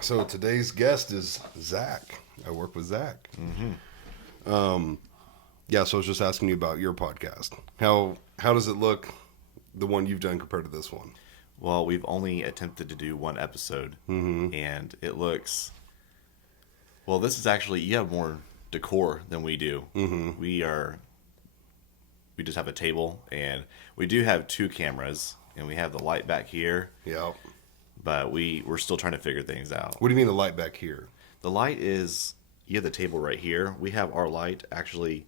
So today's guest is Zach. I work with Zach. Yeah, so I was just asking you about your podcast. How does it look, the one you've done compared to this one? Well, we've only attempted to do one episode, and it looks. Well, this is actually you have more decor than we do. We just have a table, and we do have two cameras, and we have the light back here, Yeah. but we're still trying to figure things out. What do you mean the light back here? The light is you have the table right here. We have our light actually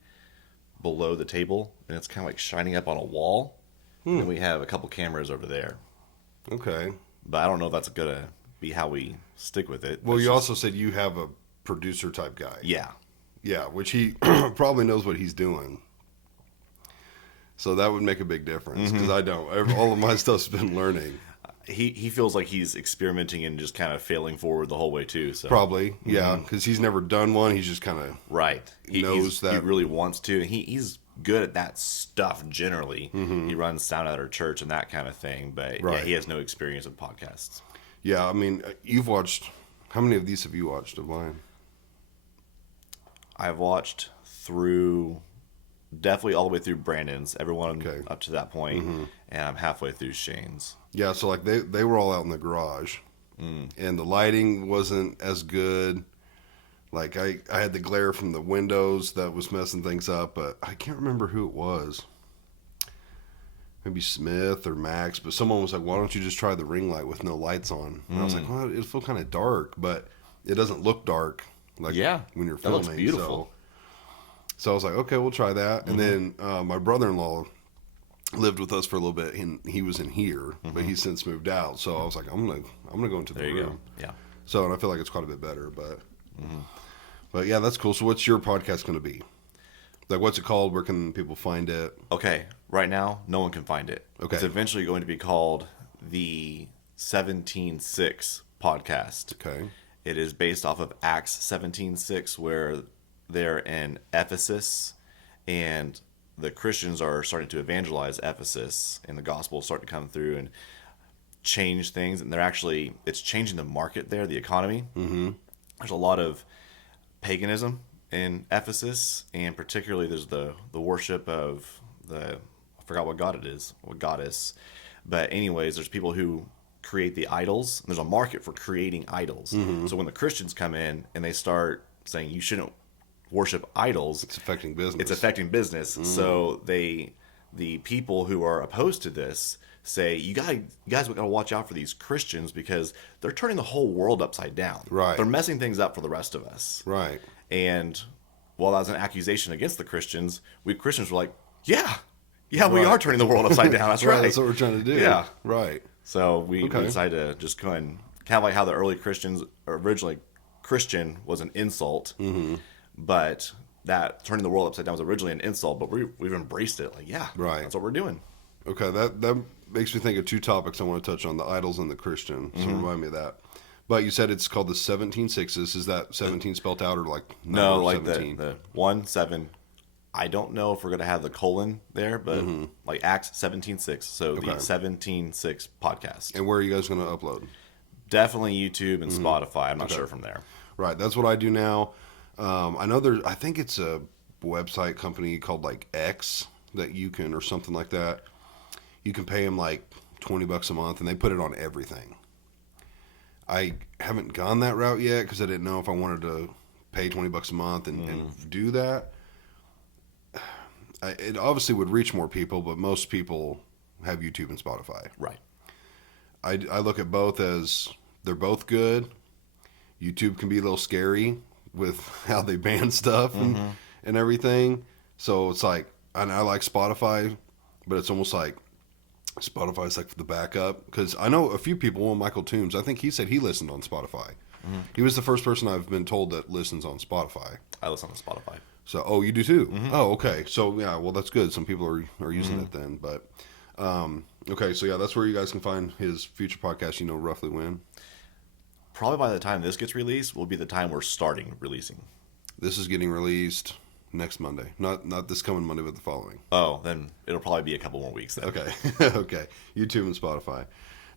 below the table, and it's kind of like shining up on a wall. And we have a couple cameras over there. Okay. But I don't know if that's gonna be how we stick with it. Well, It's you just- also said you have a producer type guy. yeah, Yeah, which he probably knows what he's doing. So that would make a big difference because I don't. All of my stuff's been learning. he feels like he's experimenting and just kind of failing forward the whole way too. So Probably, yeah, because he's never done one. He's just kind of right, knows he that- really wants to, and he's good at that stuff generally. He runs sound at our church and that kind of thing, but Right. yeah, he has no experience with podcasts. Yeah, I mean, you've watched. How many of these have you watched of mine? I've watched through definitely all the way through Brandon's, everyone Okay. up to that point, and I'm halfway through Shane's. Yeah, so like they were all out in the garage, and the lighting wasn't as good. Like I had the glare from the windows that was messing things up, but I can't remember who it was. Maybe Smith or Max, but someone was like, "Why don't you just try the ring light with no lights on?" And I was like, "Well, it feels kind of dark, but it doesn't look dark like Yeah, when you're that filming." looks beautiful. So I was like, "Okay, we'll try that." And then my brother-in-law lived with us for a little bit, and he was in here, but he's since moved out. So I was like, "I'm gonna go into the There you room." go. Yeah. So, and I feel like it's quite a bit better, but yeah, that's cool. So, what's your podcast going to be? Like, what's it called? Where can people find it? Okay, right now, no one can find it. Okay. It's eventually going to be called the 17:6 podcast. Okay. It is based off of Acts 17:6, where they're in Ephesus, and the Christians are starting to evangelize Ephesus, and the gospel is starting to come through and change things. And it's changing the market there, the economy. There's a lot of paganism in Ephesus, and particularly there's the worship of I forgot what god it is, what goddess. But anyways, there's people who create the idols, and there's a market for creating idols. So when the Christians come in and they start saying you shouldn't worship idols, It's affecting business. it's affecting business. So the people who are opposed to this say you guys got to watch out for these Christians because they're turning the whole world upside down. Right. They're messing things up for the rest of us. Right. And while that was an accusation against the Christians, we Christians were like, yeah, we Right. are turning the world upside down. That's right. That's what we're trying to do. Yeah. Right. So we Okay. decided to just go ahead and kind of like how the early Christians originally Christian was an insult, but that turning the world upside down was originally an insult, but we've embraced it. Like, yeah, Right. that's what we're doing. Okay. That makes me think of two topics I want to touch on: the idols and the Christian. So remind me of that. But you said it's called the 17:6s. Is that 17 spelt out or like No, number like 17? the 1-7. I don't know if we're gonna have the colon there, but like Acts 17:6. So Okay. the 17:6 podcast. And where are you guys going to upload? Definitely YouTube and Spotify. I'm not sure from there. Right, that's what I do now. I know I think it's a website company called like X that you can, or something like that. You can pay them like $20 a month, and they put it on everything. I haven't gone that route yet because I didn't know if I wanted to pay $20 a month and do that. It obviously would reach more people, but most people have YouTube and Spotify. Right. I look at both as they're both good. YouTube can be a little scary with how they ban stuff and everything. So it's like, and I like Spotify, but it's almost like Spotify's like for the backup. Because I know a few people, well, Michael Toombs, I think he said he listened on Spotify. He was the first person I've been told that listens on Spotify. I listen to Spotify. So, oh, you do too? Oh, okay. So, yeah, well, that's good. Some people are using it then. But, okay, so yeah, that's where you guys can find his future podcast, you know, roughly when. Probably by the time this gets released will be the time we're starting releasing. This is getting released next Monday. Not this coming Monday, but the following. Oh, then it'll probably be a couple more weeks then. Okay. Okay. YouTube and Spotify.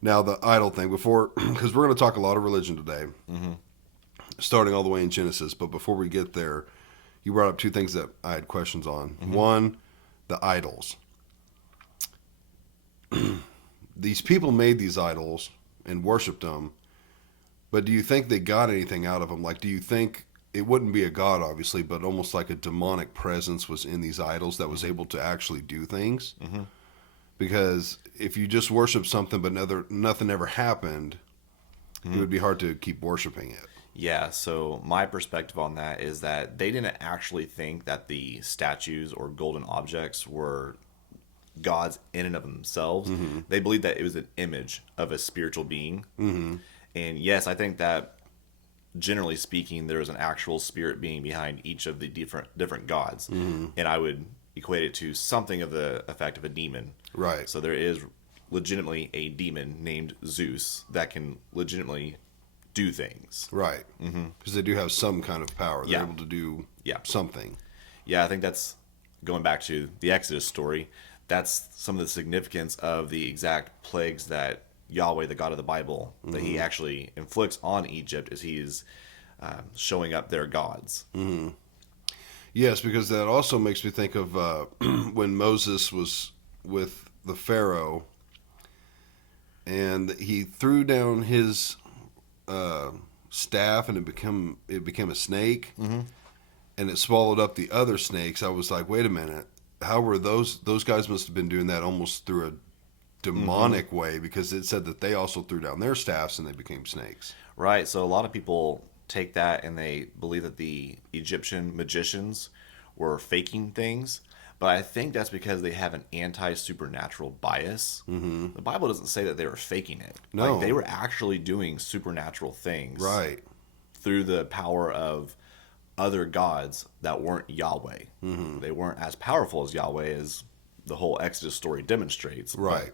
Now the idol thing before, because we're going to talk a lot of religion today, starting all the way in Genesis. But before we get there, you brought up two things that I had questions on. One, the idols. These people made these idols and worshipped them, but do you think they got anything out of them? Like, do you think it wouldn't be a god, obviously, but almost like a demonic presence was in these idols that was able to actually do things? Because if you just worship something but nothing ever happened, it would be hard to keep worshiping it. Yeah, so my perspective on that is that they didn't actually think that the statues or golden objects were gods in and of themselves. They believed that it was an image of a spiritual being. And yes, I think that generally speaking, there is an actual spirit being behind each of the different gods. And I would equate it to something of the effect of a demon. Right. So there is legitimately a demon named Zeus that can legitimately do things. Right. Because they do have some kind of power. They're Yeah. able to do Yeah. something. Yeah, I think that's going back to the Exodus story. That's some of the significance of the exact plagues that Yahweh, the God of the Bible, that he actually inflicts on Egypt as he's showing up their gods. Yes, because that also makes me think of when Moses was with the Pharaoh and he threw down his staff and it became a snake and it swallowed up the other snakes. I was like, wait a minute, how were those guys must have been doing that almost through a demonic way, because it said that they also threw down their staffs and they became snakes. Right, so a lot of people take that and they believe that the Egyptian magicians were faking things, but I think that's because they have an anti-supernatural bias. The Bible doesn't say that they were faking it. No. Like, they were actually doing supernatural things Right. through the power of other gods that weren't Yahweh. They weren't as powerful as Yahweh, as the whole Exodus story demonstrates. Right.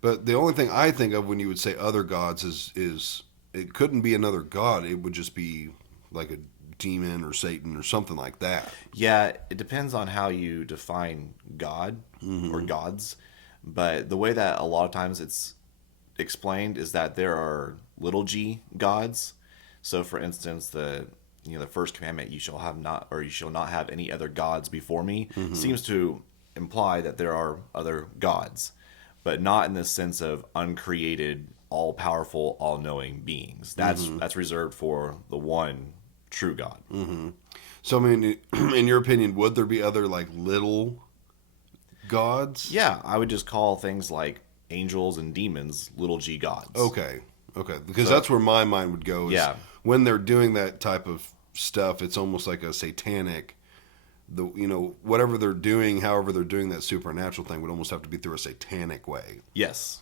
But the only thing I think of when you would say other gods is it couldn't be another god. It would just be like a demon or Satan or something like that. Yeah, it depends on how you define God or gods. But the way that a lot of times it's explained is that there are little g gods. So for instance, the first commandment, you shall not have any other gods before me, seems to imply that there are other gods, but not in the sense of uncreated, all-powerful, all-knowing beings. That's reserved for the one true God. So I mean, in your opinion, would there be other like little gods? Yeah, I would just call things like angels and demons little g gods. Okay. Because that's where my mind would go. Is Yeah. When they're doing that type of stuff, it's almost like a satanic. Whatever they're doing, however they're doing that supernatural thing, would almost have to be through a satanic way. Yes.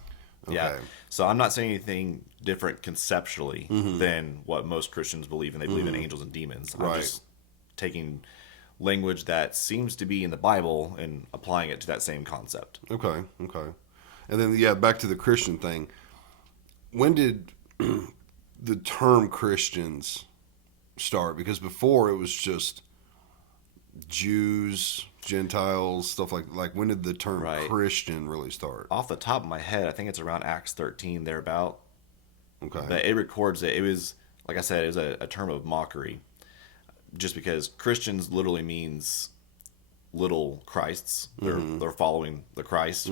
Yeah. Okay. So I'm not saying anything different conceptually than what most Christians believe, and they believe in angels and demons. I'm Right. just taking language that seems to be in the Bible and applying it to that same concept. Okay. And then back to the Christian thing. When did the term Christians start? Because before it was just Jews, Gentiles, stuff like when did the term Right. Christian really start? Off the top of my head, I think it's around Acts 13 thereabout. Okay. But it records it. It was, like I said, it was a term of mockery. Just because Christians literally means little Christs. They're following the Christ.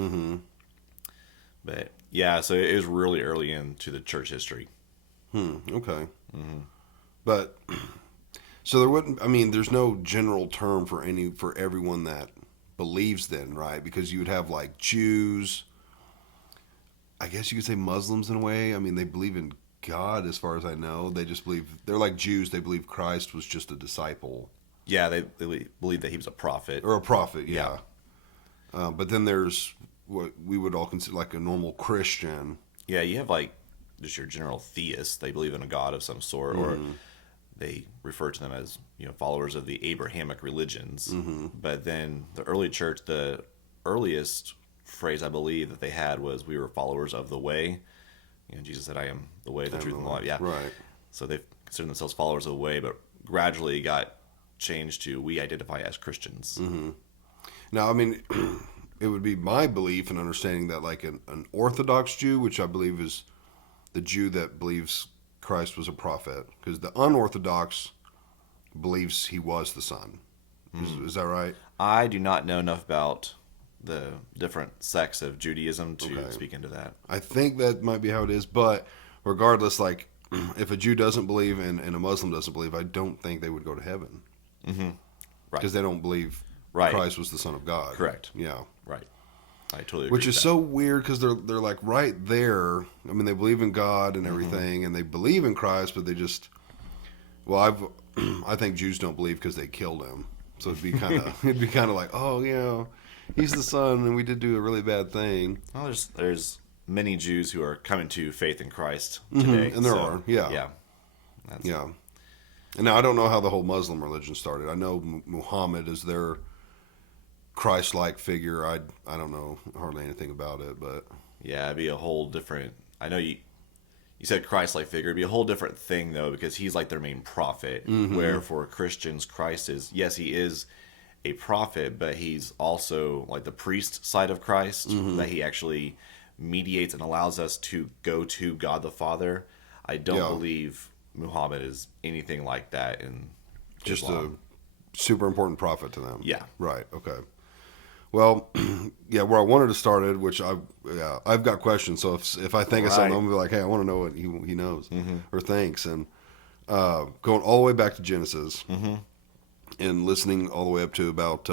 But yeah, so it was really early into the church history. Okay. But so there wouldn't. I mean, there's no general term for everyone that believes then, right? Because you would have like Jews. I guess you could say Muslims in a way. I mean, they believe in God, as far as I know. They just believe they're like Jews. They believe Christ was just a disciple Yeah, they believe that he was a prophet. or a prophet. Yeah. But then there's what we would all consider like a normal Christian. Yeah, you have like just your general theists. They believe in a god of some sort, or they refer to them as followers of the Abrahamic religions. But then the early church, the earliest phrase I believe that they had was, "We were followers of the way." Jesus said, "I am the way, the truth, and the life." Yeah, Right. So they considered themselves followers of the way, but gradually it got changed to, "We identify as Christians." Now, I mean, it would be my belief and understanding that like an Orthodox Jew, which I believe is the Jew that believes Christ was a prophet, because the unorthodox believes he was the Son. Is that right? I do not know enough about the different sects of Judaism to Okay. speak into that. I think that might be how it is, but regardless, like if a Jew doesn't believe and a Muslim doesn't believe, I don't think they would go to heaven Right. because they don't believe Right. Christ was the Son of God. Correct. Yeah. Right. I totally agree Which with is that. so weird because they're like right there. I mean, they believe in God and everything, and they believe in Christ, but they just I think Jews don't believe because they killed him. So it'd be kind of like, oh yeah, he's the Son, and we did do a really bad thing. Well, there's many Jews who are coming to faith in Christ today, And there are, yeah. yeah. That's, Yeah. And now I don't know how the whole Muslim religion started. I know Muhammad is their Christ-like figure. I don't know hardly anything about it, but Yeah, it'd be a whole different. I know you said Christ-like figure. It'd be a whole different thing though, because he's like their main prophet. Where for Christians, Christ is, yes, he is a prophet, but he's also like the priest side of Christ, that he actually mediates and allows us to go to God the Father. I don't Yeah. believe Muhammad is anything like that in just Islam. a super important prophet to them. Yeah. Right. Okay. Well, yeah, where I wanted to start it, which I've got questions. So if I think of something, Right. I'm gonna be like, hey, I want to know what he knows or thinks, and going all the way back to Genesis and listening all the way up to about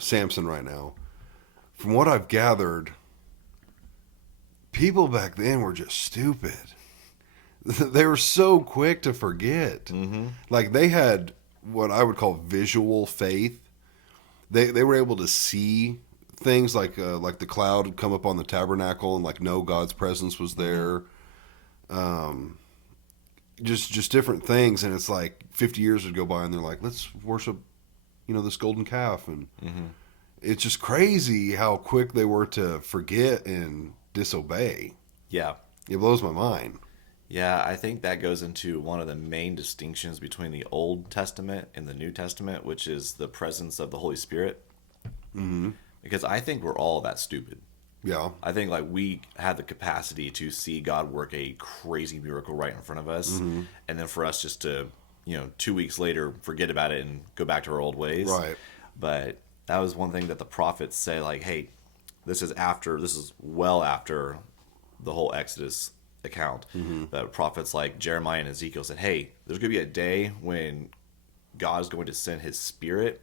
Samson right now. From what I've gathered, people back then were just stupid. They were so quick to forget. Like they had what I would call visual faith. They were able to see things like the cloud would come up on the tabernacle and like know God's presence was there. Just different things, and it's like 50 years would go by and they're like, let's worship, this golden calf, and it's just crazy how quick they were to forget and disobey. Yeah. It blows my mind. Yeah, I think that goes into one of the main distinctions between the Old Testament and the New Testament, which is the presence of the Holy Spirit. Because I think we're all that stupid. Yeah. I think like we had the capacity to see God work a crazy miracle right in front of us, and then for us just to, 2 weeks later forget about it and go back to our old ways. Right. But that was one thing that the prophets say, like, hey, this is well after the whole Exodus account. But prophets like Jeremiah and Ezekiel said, hey, there's going to be a day when God is going to send his spirit,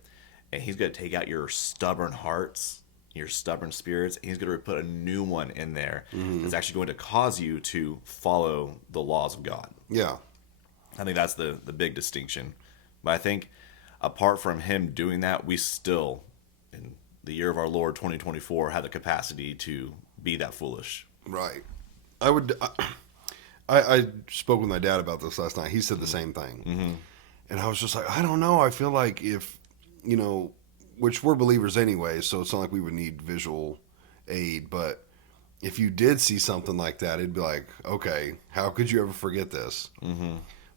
and he's going to take out your stubborn hearts, your stubborn spirits, and he's going to put a new one in there that's actually going to cause you to follow the laws of God. Yeah. I think that's the big distinction. But I think apart from him doing that, we still, in the year of our Lord 2024, have the capacity to be that foolish. Right. I spoke with my dad about this last night. He said the same thing. And I was just like, I don't know. I feel like if, which we're believers anyway, so it's not like we would need visual aid. But if you did see something like that, it'd be like, okay, how could you ever forget this?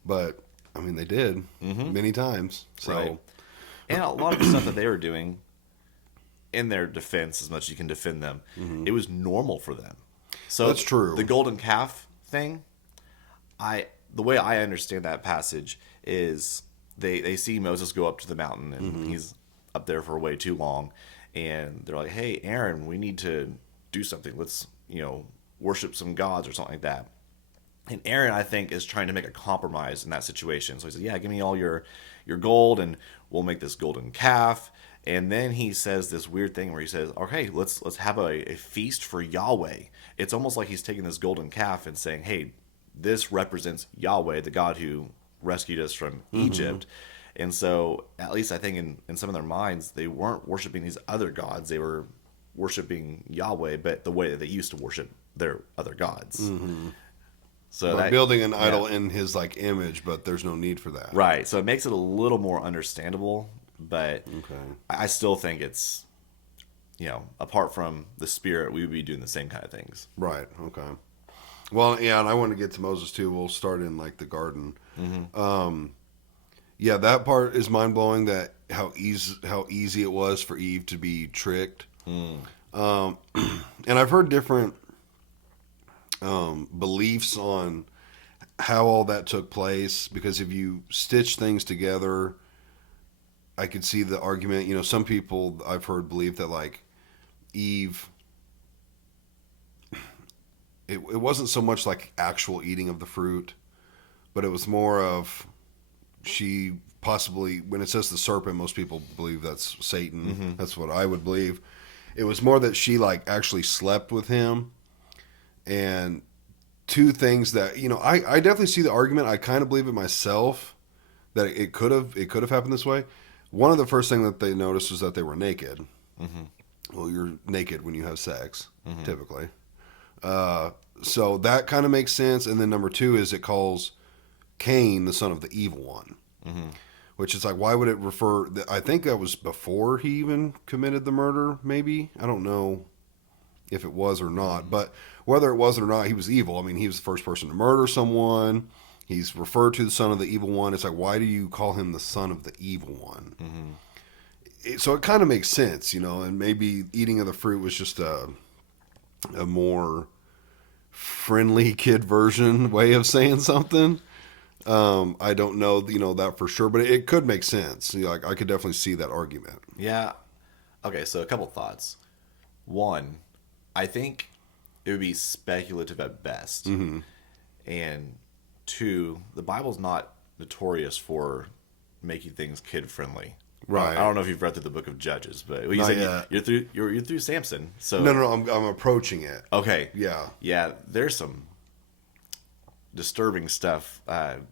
But, I mean, they did many times. So, Right. And a lot of the stuff that they were doing, in their defense, as much as you can defend them, it was normal for them. So That's true. The golden calf thing, the way I understand that passage is they see Moses go up to the mountain and he's up there for way too long, and they're like, hey, Aaron, we need to do something. Let's, worship some gods or something like that. And Aaron, I think, is trying to make a compromise in that situation. So he says, yeah, give me all your gold and we'll make this golden calf. And then he says this weird thing where he says, okay, let's have a feast for Yahweh. It's almost like he's taking this golden calf and saying, hey, this represents Yahweh, the God who rescued us from Egypt. And so, at least I think in some of their minds, they weren't worshiping these other gods. They were worshiping Yahweh, but the way that they used to worship their other gods. So like that, building an idol in his like image, but there's no need for that. right. So it makes it a little more understandable, but I still think it's, apart from the spirit, we would be doing the same kind of things. Right. Okay. Well, yeah, and I want to get to Moses too. We'll start in like the garden. Yeah, that part is mind blowing. That how easy it was for Eve to be tricked. And I've heard different beliefs on how all that took place, because if you stitch things together, I could see the argument. You know, some people I've heard believe that like Eve, it wasn't so much like actual eating of the fruit, but it was more of she possibly, when it says the serpent, most people believe that's Satan. That's what I would believe. It was more that she like actually slept with him. And two things that, you know, I definitely see the argument. I kind of believe it myself that it could have happened this way. One of the first thing that they noticed was that they were naked. Well, you're naked when you have sex, typically. So that kind of makes sense. And then number two is it calls Cain the son of the evil one, which is like, why would it refer? I think that was before he even committed the murder. Maybe, I don't know if it was or not, but whether it was or not, he was evil. I mean, he was the first person to murder someone. He's referred to the son of the evil one. It's like, why do you call him the son of the evil one? So it kind of makes sense, you know, and maybe eating of the fruit was just a more friendly kid version way of saying something. I don't know, you know, that for sure, but it could make sense. You know, like I could definitely see that argument. Yeah. Okay, so a couple thoughts. One, I think it would be speculative at best. And two, the Bible's not notorious for making things kid friendly. Right. I don't know if you've read through the book of Judges, but you Not said yet. you're through Samson. So No, I'm approaching it. okay. Yeah. Yeah, there's some disturbing stuff,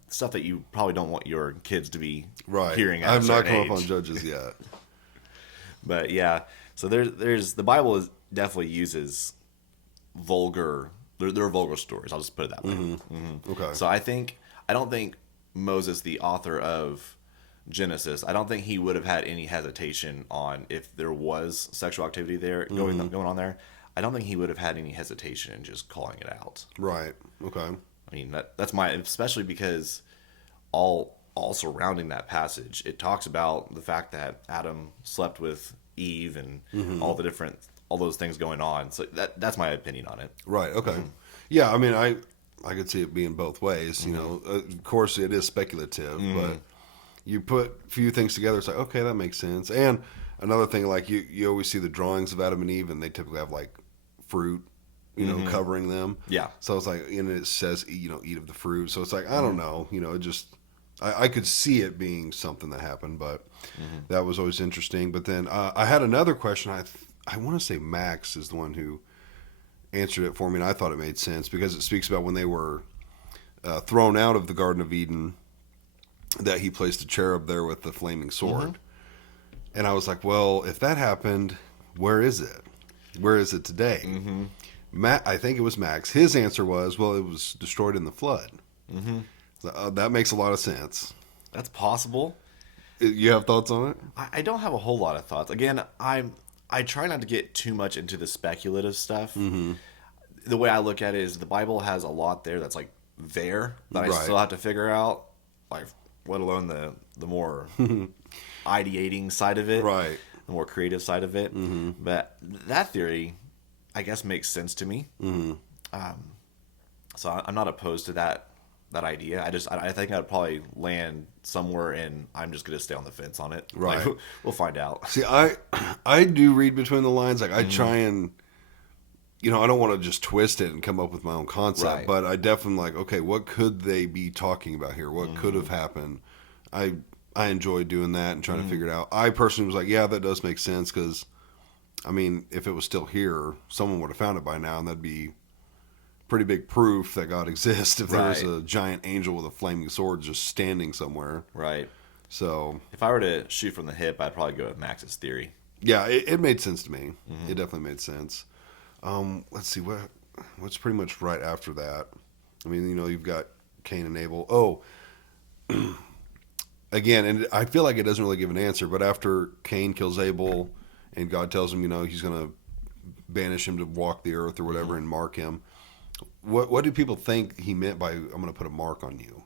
stuff that you probably don't want your kids to be Right. hearing at I a have not certain come age. up on Judges yet. But yeah, so there's the Bible definitely uses vulgar. They're vulgar stories. I'll just put it that way. Okay. So I don't think Moses, the author of Genesis, I don't think he would have had any hesitation on if there was sexual activity there going on there. I don't think he would have had any hesitation in just calling it out. Right. Okay. I mean that's my, especially because all surrounding that passage, it talks about the fact that Adam slept with Eve and all those things going on. So that's my opinion on it. Right. Okay. Yeah. I mean, I could see it being both ways. You know, of course, it is speculative, but you put a few things together. It's like, okay, that makes sense. And another thing, like you always see the drawings of Adam and Eve, and they typically have like fruit, you know, covering them. Yeah. So it's like, and it says, you know, eat of the fruit. So it's like, I don't know, you know, it just, I could see it being something that happened, but that was always interesting. But then I had another question. I want to say Max is the one who answered it for me, and I thought it made sense because it speaks about when they were thrown out of the Garden of Eden, that he placed a cherub there with the flaming sword. And I was like, well, if that happened, where is it? Where is it today? Matt, I think it was Max. His answer was, well, it was destroyed in the flood. So, that makes a lot of sense. That's possible. You have thoughts on it? I don't have a whole lot of thoughts. Again, I try not to get too much into the speculative stuff. The way I look at it is the Bible has a lot there that's like there that I Right. still have to figure out, like let alone the more ideating side of it, Right. the more creative side of it. But that theory, I guess, makes sense to me. So I'm not opposed to that idea. I think I'd probably land somewhere, and I'm just gonna stay on the fence on it. Right. Like, we'll find out. See, I do read between the lines. Like I try and, you know, I don't want to just twist it and come up with my own concept, Right. but I definitely like, okay, what could they be talking about here? What could have happened? I enjoy doing that and trying to figure it out. I personally was like, yeah, that does make sense because, I mean, if it was still here, someone would have found it by now, and that'd be pretty big proof that God exists if there was Right. a giant angel with a flaming sword just standing somewhere. Right. So, If I were to shoot from the hip, I'd probably go with Max's theory. yeah, it made sense to me. It definitely made sense. Let's see, what's pretty much right after that? I mean, you know, you've got Cain and Abel. Oh, again, and I feel like it doesn't really give an answer, but after Cain kills Abel and God tells him, you know, he's going to banish him to walk the earth or whatever and mark him, what do people think he meant by, I'm going to put a mark on you?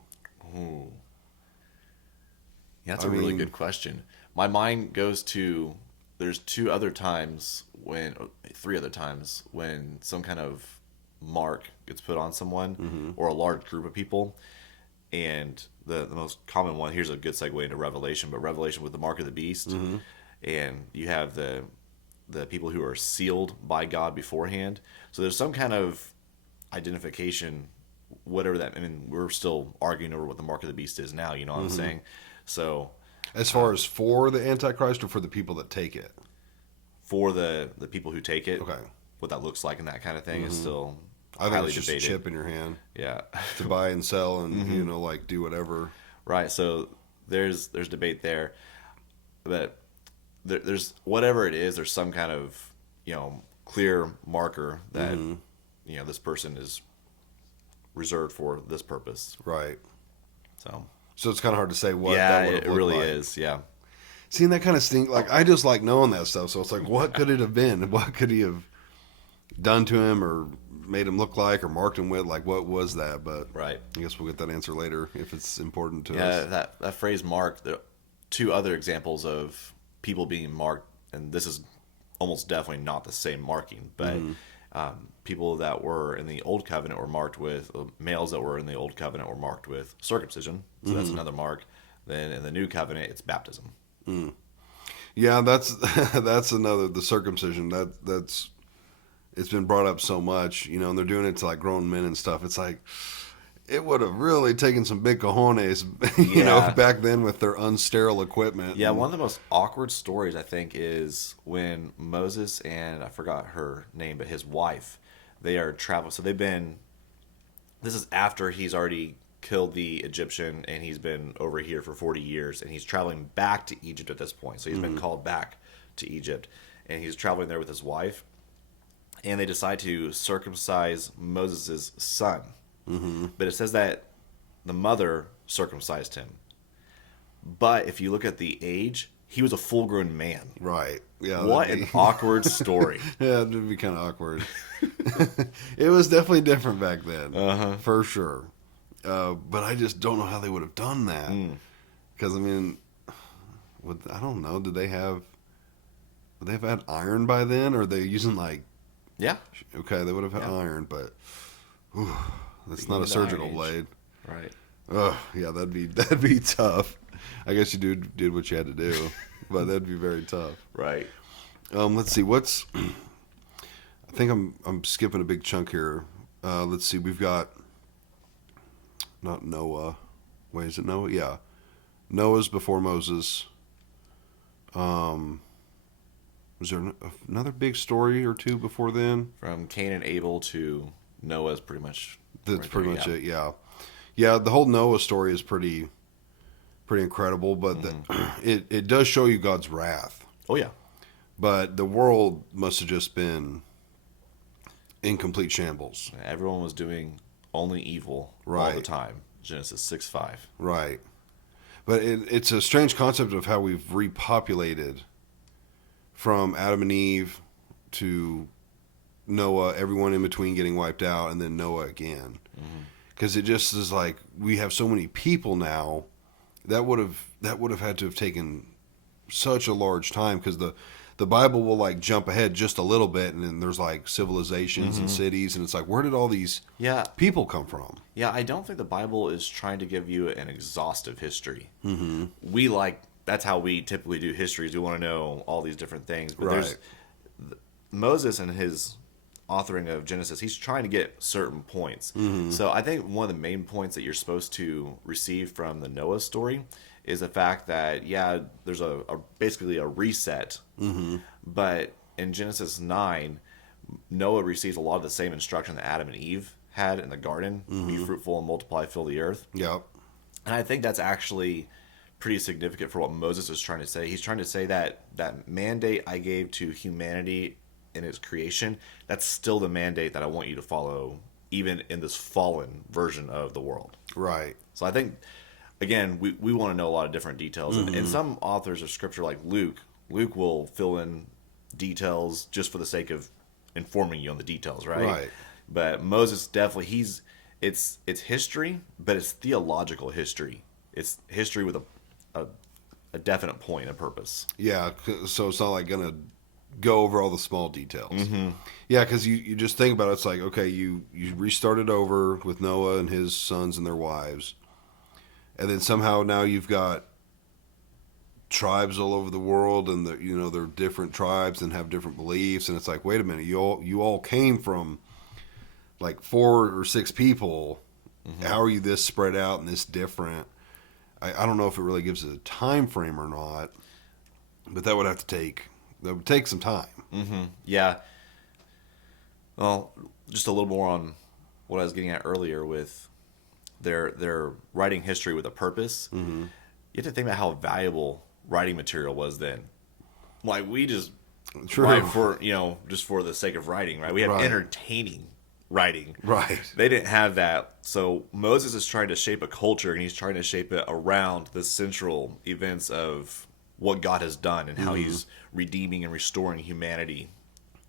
Yeah, that's I a really mean- good question. My mind goes to there's three other times when some kind of mark gets put on someone or a large group of people. And the most common one, here's a good segue into Revelation, but Revelation with the mark of the beast. And you have the people who are sealed by God beforehand. So there's some kind of identification, whatever that, I mean, we're still arguing over what the mark of the beast is now, you know what I'm saying? So As far as for the Antichrist or for the people that take it? for the people who take it, Okay. what that looks like and that kind of thing is still I think highly it's just debated. a chip in your hand Yeah. to buy and sell and, you know, like do whatever. Right. So there's debate there, but there's whatever it is. There's some kind of clear marker that this person is reserved for this purpose. Right. So So it's kind of hard to say what yeah, that would have it looked really like. is. Yeah. Seeing that kind of stink, like I just like knowing that stuff. So it's like, what could it have been? What could he have done to him or made him look like or marked him with? Like, what was that? But Right. I guess we'll get that answer later if it's important to Yeah. us. That phrase "mark." There are two other examples of people being marked, and this is almost definitely not the same marking, but people that were in the old covenant were marked with males that were in the old covenant were marked with circumcision. So that's another mark. Then in the new covenant, it's baptism. Yeah, that's that's another, the circumcision. That's it's been brought up so much, you know, and they're doing it to like grown men and stuff. It's like it would have really taken some big cojones, you know, Yeah. back then with their unsterile equipment. Yeah, And- one of the most awkward stories I think is when Moses and I forgot her name, but his wife, they are traveling. So they've been. This is after he's already killed the Egyptian and he's been over here for 40 years and he's traveling back to Egypt at this point. So he's been called back to Egypt and he's traveling there with his wife. And they decide to circumcise Moses' son. But it says that the mother circumcised him. But if you look at the age, he was a full-grown man. Right. Yeah. What that'd an be- awkward story. Yeah, it'd be kind of awkward. It was definitely different back then, for sure. But I just don't know how they would have done that. Because I mean, I don't know. Would they have had iron by then, or are they using like? Yeah. Okay, they would have had Yeah. iron, but that's not Beginning a of the surgical Iron Age. blade. Right. Ugh, yeah, that'd be tough. I guess you did what you had to do, but that'd be very tough. Right. Let's see what's. I think I'm skipping a big chunk here. Let's see, we've got not Noah. Wait, is it Noah? Yeah, Noah's before Moses. Was there another big story or two before then? From Cain and Abel to Noah's pretty much. That's right pretty there, much yeah. it. Yeah, yeah. The whole Noah story is pretty incredible, but it does show you God's wrath. Oh, yeah. But the world must have just been in complete shambles. Everyone was doing only evil all the Right. time. Genesis 6:5. Right. But it's a strange concept of how we've repopulated from Adam and Eve to Noah, everyone in between getting wiped out, and then Noah again. Because it just is like we have so many people now that would have had to have taken such a large time, because the Bible will like jump ahead just a little bit, and then there's like civilizations and cities, and it's like, where did all these Yeah. people come from? Yeah, I don't think the Bible is trying to give you an exhaustive history. Mm-hmm. That's how we typically do histories. We want to know all these different things. But Right. Moses and his authoring of Genesis, he's trying to get certain points. So I think one of the main points that you're supposed to receive from the Noah story is the fact that, yeah, there's basically a reset. But in Genesis 9, Noah receives a lot of the same instruction that Adam and Eve had in the garden: be fruitful and multiply, fill the earth. Yep. And I think that's actually pretty significant for what Moses is trying to say. He's trying to say that that mandate I gave to humanity in its creation, that's still the mandate that I want you to follow, even in this fallen version of the world. Right. So I think, again, we want to know a lot of different details. And some authors of scripture, like Luke will fill in details just for the sake of informing you on the details, right? Right. But Moses definitely, it's history, but it's theological history. It's history with a a definite point and purpose. Yeah, so it's not like gonna go over all the small details. Yeah, because you just think about it, it's like, okay, you restarted over with Noah and his sons and their wives, and then somehow now you've got tribes all over the world, and they're different tribes and have different beliefs, and it's like, wait a minute, you all came from like 4 or 6 people. How are you this spread out and this different? I don't know if it really gives a time frame or not, but that would take some time. Yeah. Well, just a little more on what I was getting at earlier with their writing history with a purpose. You have to think about how valuable writing material was then. Like, we just write for, just for the sake of writing, right? We have entertaining writing. Right. They didn't have that. So Moses is trying to shape a culture, and he's trying to shape it around the central events of what God has done and how he's redeeming and restoring humanity,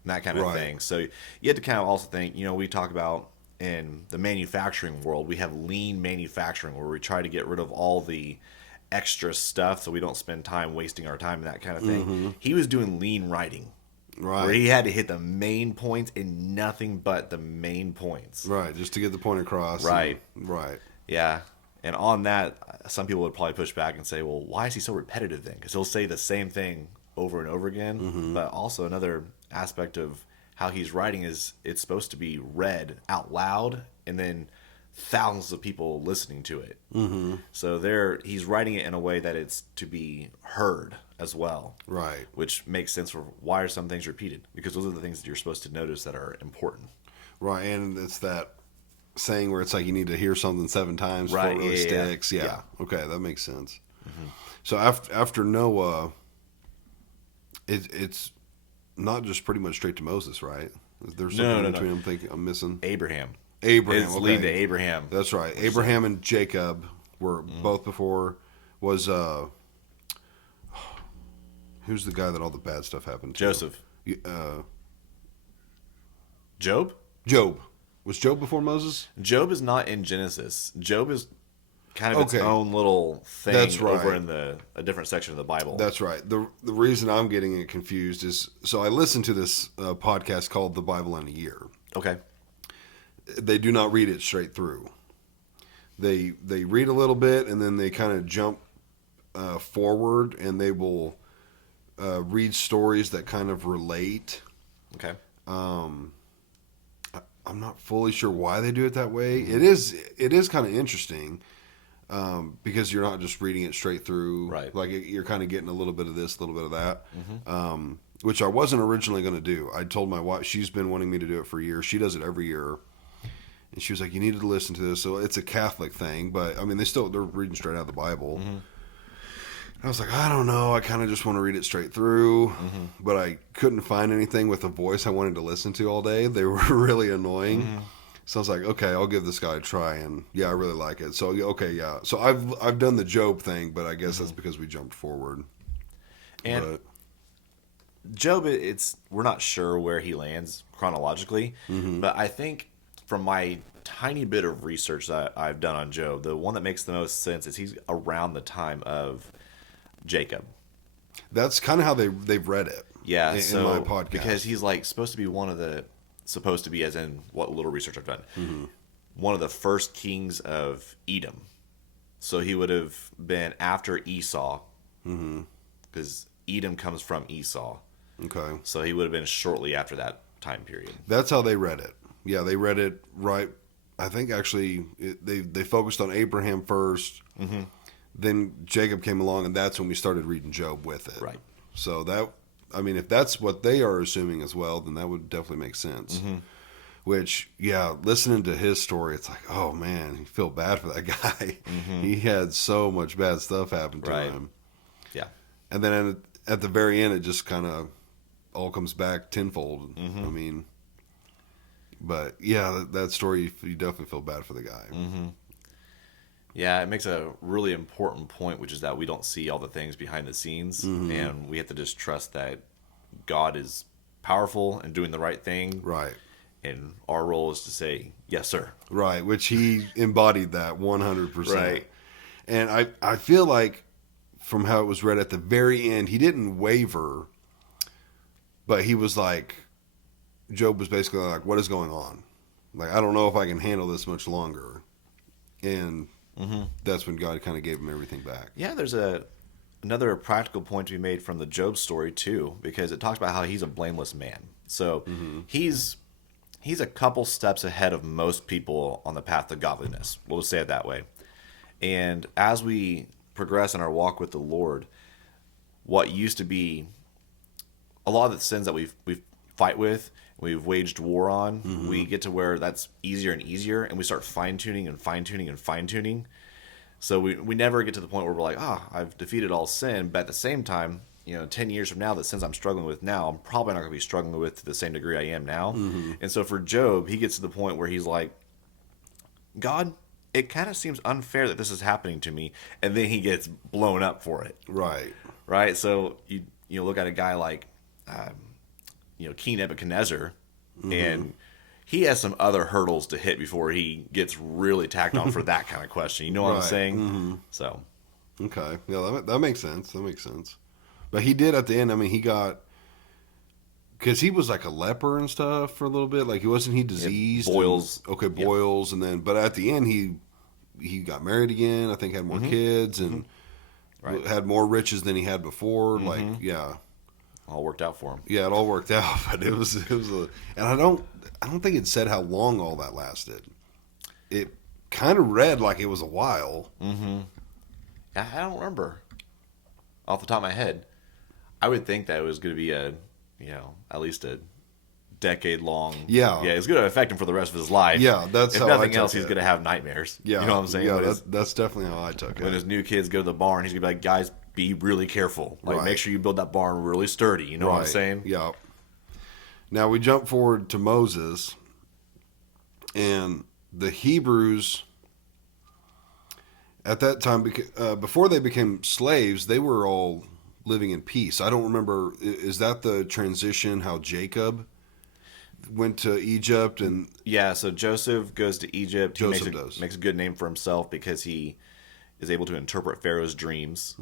and that kind of thing. So you have to kind of also think, we talk about in the manufacturing world, we have lean manufacturing where we try to get rid of all the extra stuff so we don't spend time wasting our time and that kind of thing. He was doing lean writing. Right. Where he had to hit the main points and nothing but the main points. Right, just to get the point across. Right. Right. Yeah. And on that, some people would probably push back and say, well, why is he so repetitive then? Because he'll say the same thing over and over again. But also another aspect of how he's writing is it's supposed to be read out loud and then thousands of people listening to it. So he's writing it in a way that it's to be heard as well. Right. Which makes sense for why are some things repeated? Because those are the things that you're supposed to notice that are important. Right, and it's that saying where it's like you need to hear something 7 times before it really sticks. Yeah. Okay, that makes sense. So after Noah, it's not just pretty much straight to Moses, right? There's something in between. I'm thinking I'm missing Abraham. It's leading to Abraham. That's right. Abraham and Jacob were both before. Was who's the guy that all the bad stuff happened to? Joseph. Job? Job. Was Job before Moses? Job is not in Genesis. Job is kind of its own little thing over in a different section of the Bible. That's right. The reason I'm getting it confused is, so I listened to this podcast called The Bible in a Year. Okay. They do not read it straight through. They read a little bit and then they kind of jump forward, and they will read stories that kind of relate. Okay. I'm not fully sure why they do it that way. It is kind of interesting because you're not just reading it straight through. Right. Like you're kind of getting a little bit of this, a little bit of that, which I wasn't originally going to do. I told my wife, she's been wanting me to do it for years. She does it every year. And she was like, you needed to listen to this. So it's a Catholic thing, but I mean, they're reading straight out of the Bible. I was like, I don't know. I kind of just want to read it straight through, but I couldn't find anything with a voice I wanted to listen to all day. They were really annoying. So I was like, okay, I'll give this guy a try, and yeah, I really like it. So okay, yeah. So I've done the Job thing, but I guess that's because we jumped forward. And Job, we're not sure where he lands chronologically, but I think from my tiny bit of research that I've done on Job, the one that makes the most sense is he's around the time of Jacob. That's kind of how they've read it. Yeah, in my podcast, because he's like supposed to be as in what little research I've done, one of the first kings of Edom. So he would have been after Esau, because Edom comes from Esau. Okay, so he would have been shortly after that time period. That's how they read it. Yeah, they read it right. I think actually they focused on Abraham first. Then Jacob came along, and that's when we started reading Job with it. Right. So if that's what they are assuming as well, then that would definitely make sense. Which, yeah, listening to his story, it's like, oh man, you feel bad for that guy. He had so much bad stuff happen to him. Yeah. And then at the very end, it just kind of all comes back tenfold. I mean, but yeah, that story, you definitely feel bad for the guy. Yeah, it makes a really important point, which is that we don't see all the things behind the scenes, and we have to just trust that God is powerful and doing the right thing. Right. And our role is to say, yes, sir. Right, which he embodied that 100%. Right. And I feel like from how it was read at the very end, he didn't waver, but he was like, Job was basically like, what is going on? Like, I don't know if I can handle this much longer. And that's when God kind of gave him everything back. Yeah, there's another practical point to be made from the Job story too, because it talks about how he's a blameless man. So he's a couple steps ahead of most people on the path to godliness. We'll just say it that way. And as we progress in our walk with the Lord, what used to be a lot of the sins that we fight with, we've waged war on, we get to where that's easier and easier, and we start fine-tuning and fine-tuning and fine-tuning. So we never get to the point where we're like, I've defeated all sin. But at the same time, 10 years from now, the sins I'm struggling with now, I'm probably not going to be struggling with to the same degree I am now. And so for Job, he gets to the point where he's like, God, it kind of seems unfair that this is happening to me. And then he gets blown up for it. Right. Right? So you look at a guy like, King Nebuchadnezzar, and he has some other hurdles to hit before he gets really tacked on for that kind of question. You know what I'm saying? So, okay, yeah, that makes sense. That makes sense. But he did at the end. I mean, he got, because he was like a leper and stuff for a little bit. Like, wasn't he diseased? Boils. Boils, and then, but at the end, he got married again. I think had more kids and had more riches than he had before. Like, yeah. All worked out for him. Yeah, it all worked out, but it was and I don't think it said how long all that lasted. It kind of read like it was a while. I don't remember off the top of my head. I would think that it was going to be at least a decade long. Yeah, it's going to affect him for the rest of his life. Yeah, that's if how nothing I else, took he's it. going to have nightmares. Yeah, you know what I'm saying? Yeah, that's definitely how I took it. When his new kids go to the barn, he's going to be like, guys, be really careful. Like, make sure you build that barn really sturdy. You know what I'm saying? Yeah. Now we jump forward to Moses, and the Hebrews at that time, before they became slaves, they were all living in peace. I don't remember. Is that the transition? How Jacob went to Egypt and so Joseph goes to Egypt. Joseph makes a good name for himself because he is able to interpret Pharaoh's dreams,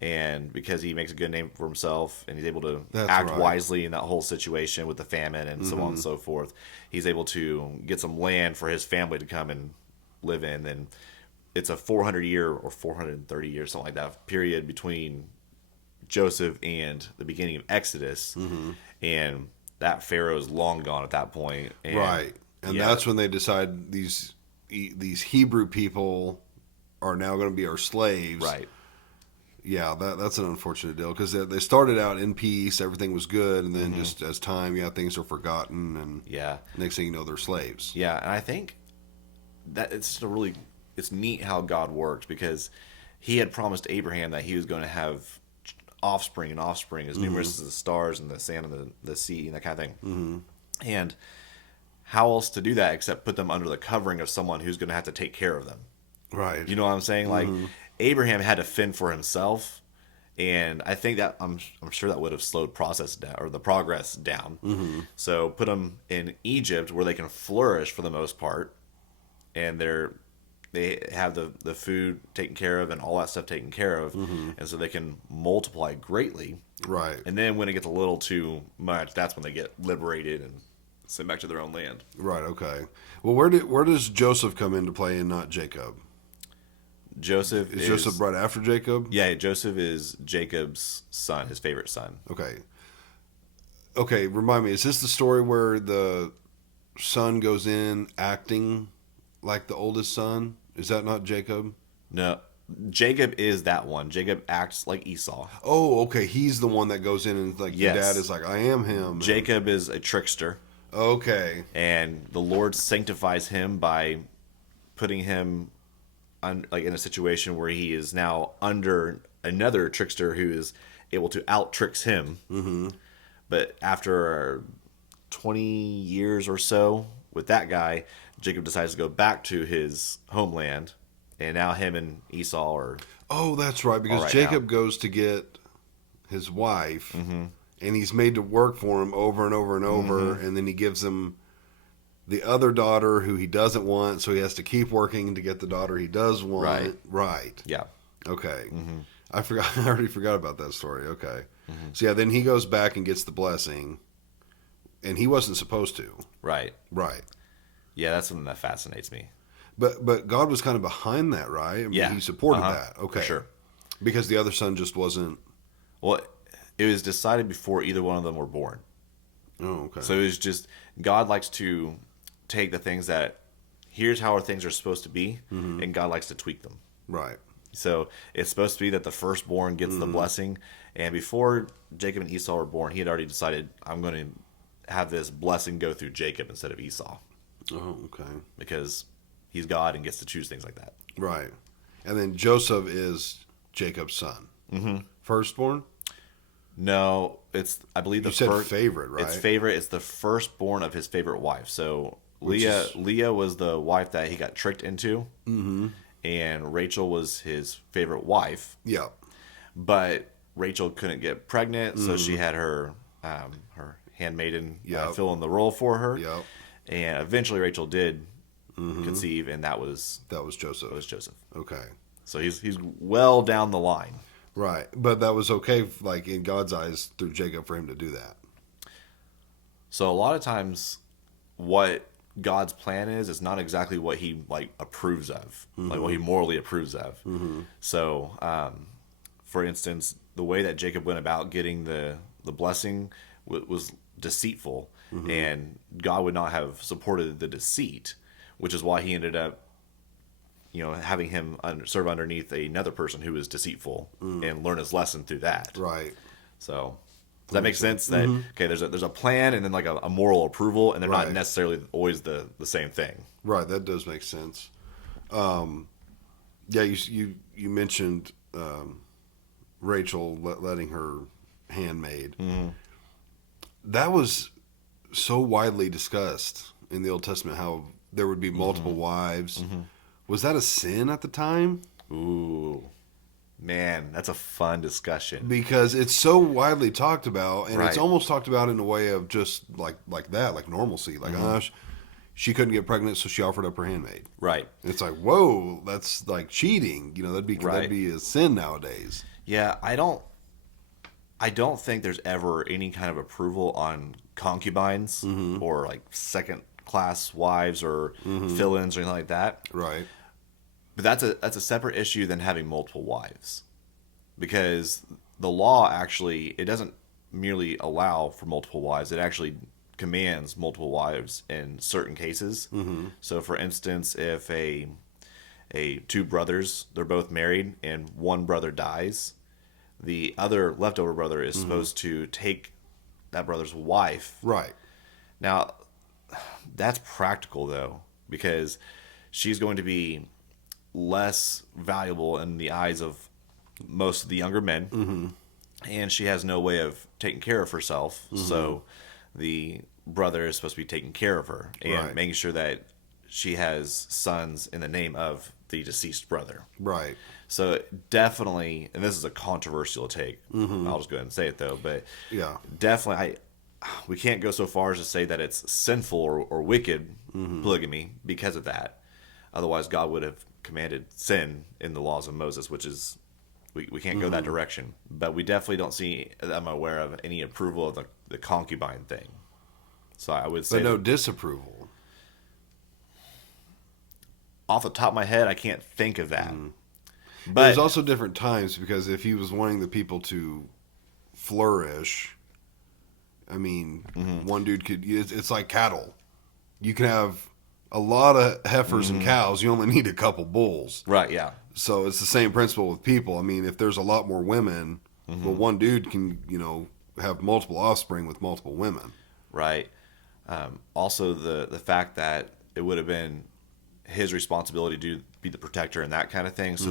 and because he makes a good name for himself, and he's able to act wisely in that whole situation with the famine and so on and so forth. He's able to get some land for his family to come and live in, and it's a 400-year or 430 years, something like that, period between Joseph and the beginning of Exodus, and that Pharaoh is long gone at that point. And, and that's when they decide these Hebrew people are now going to be our slaves. Right. Yeah, that's an unfortunate deal because they started out in peace, everything was good, and then just as time, things are forgotten, and next thing you know, they're slaves. Yeah, and I think that it's neat how God worked because he had promised Abraham that he was going to have offspring as numerous as the stars and the sand and the sea and that kind of thing. And how else to do that except put them under the covering of someone who's going to have to take care of them. Right. You know what I'm saying? Like Abraham had to fend for himself, and I think that I'm sure that would have slowed the progress down. So put them in Egypt where they can flourish for the most part, and they have the food taken care of and all that stuff taken care of, and so they can multiply greatly. Right. And then when it gets a little too much, that's when they get liberated and sent back to their own land. Right. Okay. Well, where does Joseph come into play and not Jacob? Joseph is Joseph right after Jacob? Yeah, Joseph is Jacob's son, his favorite son. Okay, remind me, is this the story where the son goes in acting like the oldest son? Is that not Jacob? No, Jacob is that one. Jacob acts like Esau. Oh, okay, he's the one that goes in and like your dad is like, I am him. Jacob is a trickster. Okay. And the Lord sanctifies him by putting him in a situation where he is now under another trickster who is able to out-tricks him. But after 20 years or so with that guy, Jacob decides to go back to his homeland, and now him and Esau are... Oh, that's right, because Jacob goes to get his wife, and he's made to work for him over and over and over, and then he gives him the other daughter who he doesn't want, so he has to keep working to get the daughter he does want. Right. Yeah. Okay. I forgot. I already forgot about that story. Okay. Mm-hmm. So yeah, then he goes back and gets the blessing, and he wasn't supposed to. Right. Right. Yeah, that's something that fascinates me. But God was kind of behind that, right? I mean, Yeah. He supported Uh-huh. that. For Okay. sure. Because the other son just wasn't. Well, it was decided before either one of them were born. Oh, okay. So it was just God likes to take the things that here's how our things are supposed to be, and God likes to tweak them. Right. So it's supposed to be that the firstborn gets the blessing, and before Jacob and Esau were born, he had already decided I'm going to have this blessing go through Jacob instead of Esau Oh, okay. because he's God and gets to choose things like that. Right. And then Joseph is Jacob's son. Mm-hmm. Firstborn? No, it's I believe the You said first favorite, right? It's favorite. It's the firstborn of his favorite wife. So Which is- Leah was the wife that he got tricked into, and Rachel was his favorite wife. Yeah. But Rachel couldn't get pregnant, so she had her handmaiden Yep. fill in the role for her. Yep. And eventually Rachel did conceive, and that was That was Joseph. Joseph. Okay. So he's well down the line. Right. But that was okay, like in God's eyes, through Jacob for him to do that. So a lot of times, what God's plan is not exactly what He like approves of, like what He morally approves of. So, for instance, the way that Jacob went about getting the blessing was deceitful, and God would not have supported the deceit, which is why He ended up, having him serve underneath another person who was deceitful and learn his lesson through that. Right. So does that make sense? That okay, there's a plan and then like a moral approval, and they're Right. not necessarily always the same thing. Right. That does make sense. Yeah, you mentioned Rachel letting her handmaid. That was so widely discussed in the Old Testament how there would be multiple wives. Was that a sin at the time? Ooh, man, that's a fun discussion. Because it's so widely talked about, and it's Right. almost talked about in a way of just like that, like normalcy. Like, she couldn't get pregnant, so she offered up her handmaid. Right. And it's like, whoa, that's like cheating. That'd Right. be a sin nowadays. Yeah, I don't think there's ever any kind of approval on concubines or like second class wives or fill-ins or anything like that. Right. But that's a separate issue than having multiple wives, because the law actually it doesn't merely allow for multiple wives; it actually commands multiple wives in certain cases. So, for instance, if a two brothers they're both married and one brother dies, the other leftover brother is supposed to take that brother's wife. Right. Now, that's practical though, because she's going to be less valuable in the eyes of most of the younger men, and she has no way of taking care of herself. So the brother is supposed to be taking care of her and Right. making sure that she has sons in the name of the deceased brother. Right. So definitely, and this is a controversial take. I'll just go ahead and say it though, but Yeah. definitely, we can't go so far as to say that it's sinful or wicked polygamy because of that. Otherwise, God would have commanded sin in the laws of Moses, which is we can't go that direction. But we definitely don't see, I'm aware of any approval of the concubine thing. So I would say, But no disapproval. off the top of my head, I can't think of that. But there's But also different times, because if he was wanting the people to flourish, I mean, one dude could. It's like cattle. You can have a lot of heifers and cows. You only need a couple bulls. right, yeah, So it's the same principle with people. I mean, if there's a lot more women, well, one dude can have multiple offspring with multiple women. right. Also, the fact that it would have been his responsibility to be the protector and that kind of thing. So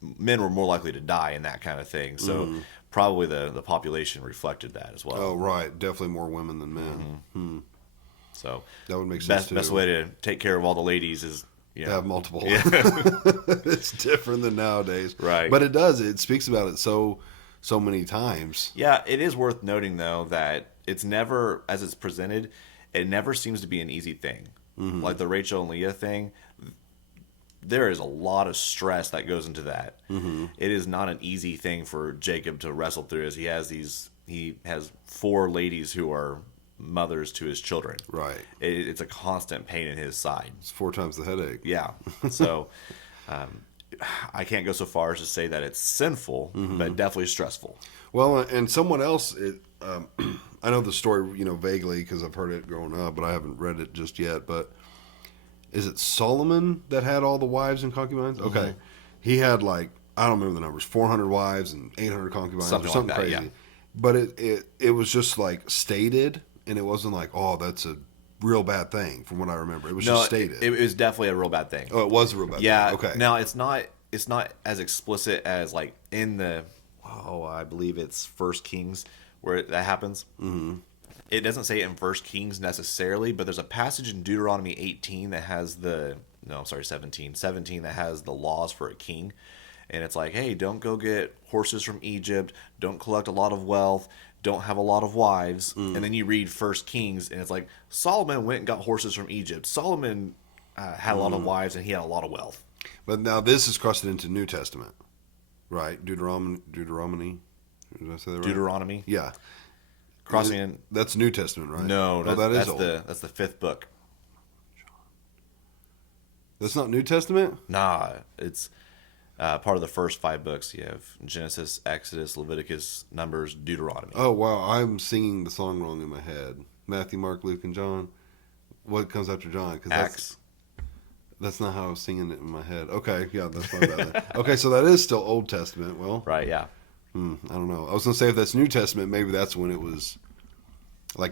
men were more likely to die in that kind of thing. So probably the population reflected that as well. Oh, right, definitely more women than men. So That would make sense best too. best way to take care of all the ladies is To have multiple. Yeah. It's different than nowadays, Right. But it does. It speaks about it so many times. Yeah, it is worth noting though that it's never, as it's presented, it never seems to be an easy thing. Like the Rachel and Leah thing, there is a lot of stress that goes into that. It is not an easy thing for Jacob to wrestle through, as he has 4 ladies who are mothers to his children. Right. It's a constant pain in his side. It's 4 times the headache. Yeah. So I can't go so far as to say that it's sinful, but definitely stressful. Well, and someone else, I know the story, vaguely because I've heard it growing up, but I haven't read it just yet. But is it Solomon that had all the wives and concubines? Okay. He had I don't remember the numbers, 400 wives and 800 concubines or something like that, crazy. Yeah. But it was just stated, and it wasn't oh, that's a real bad thing from what I remember. It was just stated. It was definitely a real bad thing. Oh, it was a real bad thing. Okay. Now it's not as explicit as in the I believe it's First Kings where that happens. Mm-hmm. It doesn't say it in First Kings necessarily, but there's a passage in Deuteronomy 18 that has 17 that has the laws for a king. And it's hey, don't go get horses from Egypt. Don't collect a lot of wealth. Don't have a lot of wives. And then you read First Kings, and it's Solomon went and got horses from Egypt. Solomon had a lot of wives, and he had a lot of wealth. But now this is crossed into New Testament, right? Deuteronomy. Did I say that right? Deuteronomy. Yeah. Crossing in. That's New Testament, right? No, that's old. That's the 5th book. That's not New Testament? Nah, it's part of the first 5 books. You have Genesis, Exodus, Leviticus, Numbers, Deuteronomy. Oh, wow. I'm singing the song wrong in my head. Matthew, Mark, Luke, and John. What comes after John? Acts. That's not how I was singing it in my head. Okay, yeah, that's my bad. Okay, so that is still Old Testament. Well, right, yeah. I don't know. I was going to say if that's New Testament, maybe that's when it was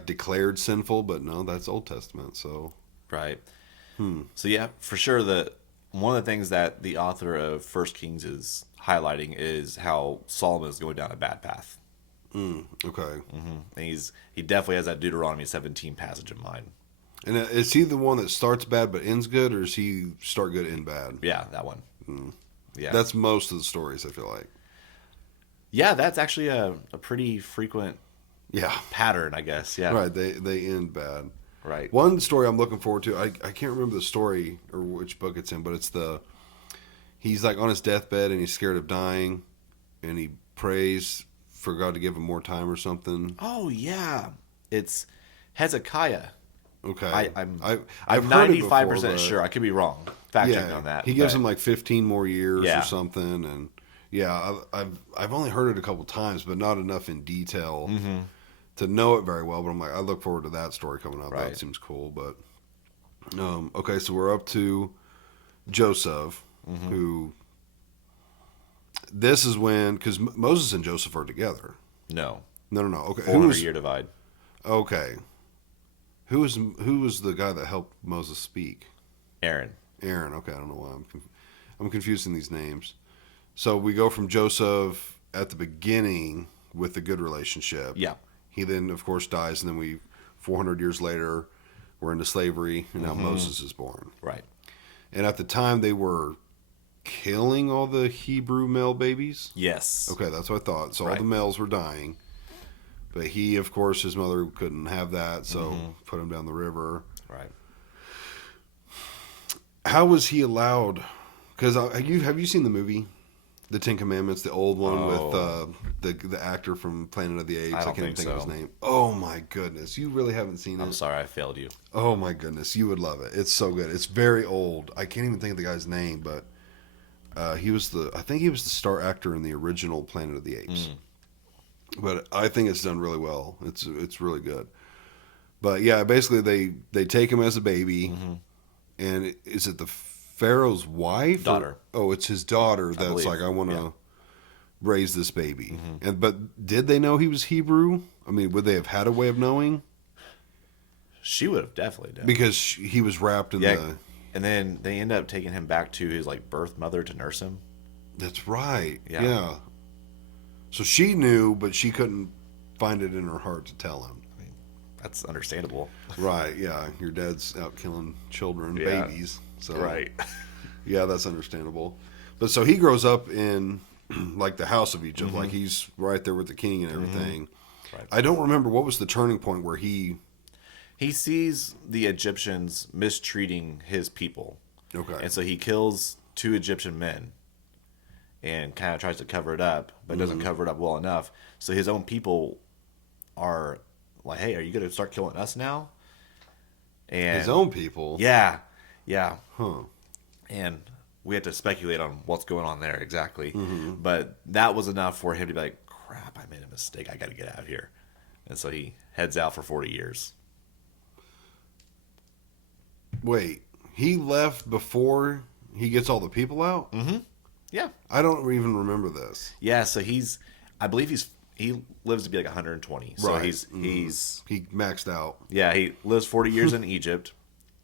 declared sinful, but no, that's Old Testament. So right. So yeah, for sure. One of the things that the author of First Kings is highlighting is how Solomon is going down a bad path. Okay. And he definitely has that Deuteronomy 17 passage in mind. And is he the one that starts bad but ends good, or does he start good, end bad? Yeah, that one. Yeah, that's most of the stories, I feel like. Yeah, that's actually a pretty frequent pattern, I guess. Yeah. Right, they end bad. Right. One story I'm looking forward to, I can't remember the story or which book it's in, but it's he's on his deathbed and he's scared of dying, and he prays for God to give him more time or something. Oh, yeah. It's Hezekiah. Okay. I'm I've 95% sure. I could be wrong. Fact check on that. He gives him 15 more years or something, and I've only heard it a couple times, but not enough in detail to know it very well. But I look forward to that story coming up. Right. That seems cool. But okay, so we're up to Joseph, who this is when, because Moses and Joseph are together. No. Okay, 400-year divide. Okay. Who was the guy that helped Moses speak? Aaron. Okay, I don't know why I'm confusing these names. So we go from Joseph at the beginning with the good relationship. Yeah. He then, of course, dies, and then 400 years later, we're into slavery, and now Moses is born. Right. And at the time, they were killing all the Hebrew male babies? Yes. Okay, that's what I thought. So all the males were dying. But he, of course, his mother couldn't have that, so put him down the river. Right. How was he allowed? Because have you seen the movie, The Ten Commandments, the old one with the actor from Planet of the Apes? I can't even think of his name. Oh my goodness, you really haven't seen it? I'm sorry, I failed you. Oh my goodness, you would love it. It's so good. It's very old. I can't even think of the guy's name, but I think he was the star actor in the original Planet of the Apes. But I think it's done really well. It's really good. But yeah, basically they take him as a baby, and is it the Pharaoh's wife? Daughter. It's his daughter that's I want to raise this baby. But did they know he was Hebrew? I mean, would they have had a way of knowing? She would have definitely done. Because he was wrapped in the... And then they end up taking him back to his birth mother to nurse him. That's right. Yeah. So she knew, but she couldn't find it in her heart to tell him. I mean, that's understandable. Right, yeah. Your dad's out killing children, babies. So, right. Yeah, that's understandable. But so he grows up in the house of Egypt, he's right there with the king and everything. Right. I don't remember what was the turning point where he sees the Egyptians mistreating his people. Okay. And so he kills two Egyptian men and kind of tries to cover it up, but doesn't cover it up well enough. So his own people are like, "Hey, are you going to start killing us now?" And His own people. yeah, yeah, Huh. and we had to speculate on what's going on there exactly. But that was enough for him to be like, "Crap, I made a mistake. I got to get out of here." And so he heads out for 40 years. Wait, he left before he gets all the people out? Yeah, I don't even remember this. yeah. So I believe he lives to be like 120. So Right. he's He maxed out. yeah, he lives 40 years in Egypt,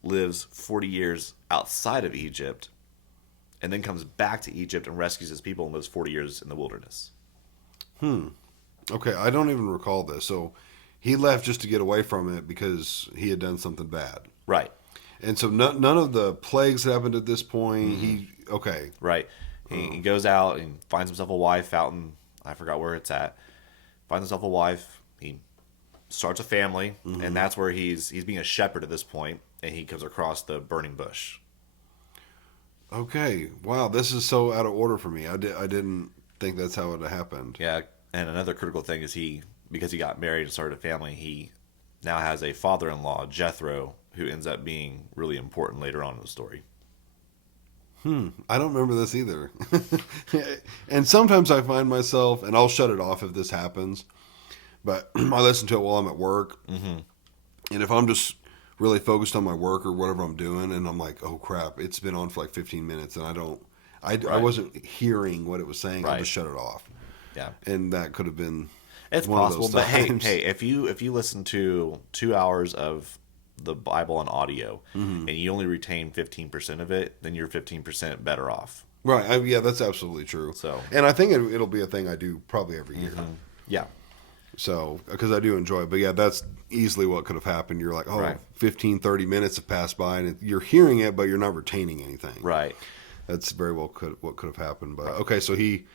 lives 40 years outside of Egypt, and then comes back to Egypt and rescues his people and lives 40 years in the wilderness. Okay, I don't even recall this. So he left just to get away from it because he had done something bad. Right, And so none of the plagues happened at this point. Okay. right. He goes out and finds himself a wife out in, I forgot where it's at. Finds himself a wife. He starts a family, and that's where he's being a shepherd at this point, and he comes across the burning bush. Okay. Wow, this is so out of order for me. I didn't think that's how it happened. Yeah, and another critical thing is because he got married and started a family, he now has a father-in-law, Jethro, who ends up being really important later on in the story. I don't remember this either. And sometimes I find myself, and I'll shut it off if this happens, but I listen to it while I'm at work. And if I'm just really focused on my work or whatever I'm doing, and I'm like, oh crap, it's been on for like 15 minutes, and I wasn't hearing what it was saying. I'll Right. just shut it off. Yeah, And that could have been it's one of possible, those but times. hey, if you listen to 2 hours of the Bible on audio and you only retain 15% of it, then you're 15% better off. Right. Yeah, that's absolutely true. So- and I think it'll be a thing I do probably every year. Yeah, So, because I do enjoy it. But yeah, that's easily what could have happened. You're like, oh, Right. 15, 30 minutes have passed by, and you're hearing it, but you're not retaining anything. right. That's very well what could have happened. But okay, so he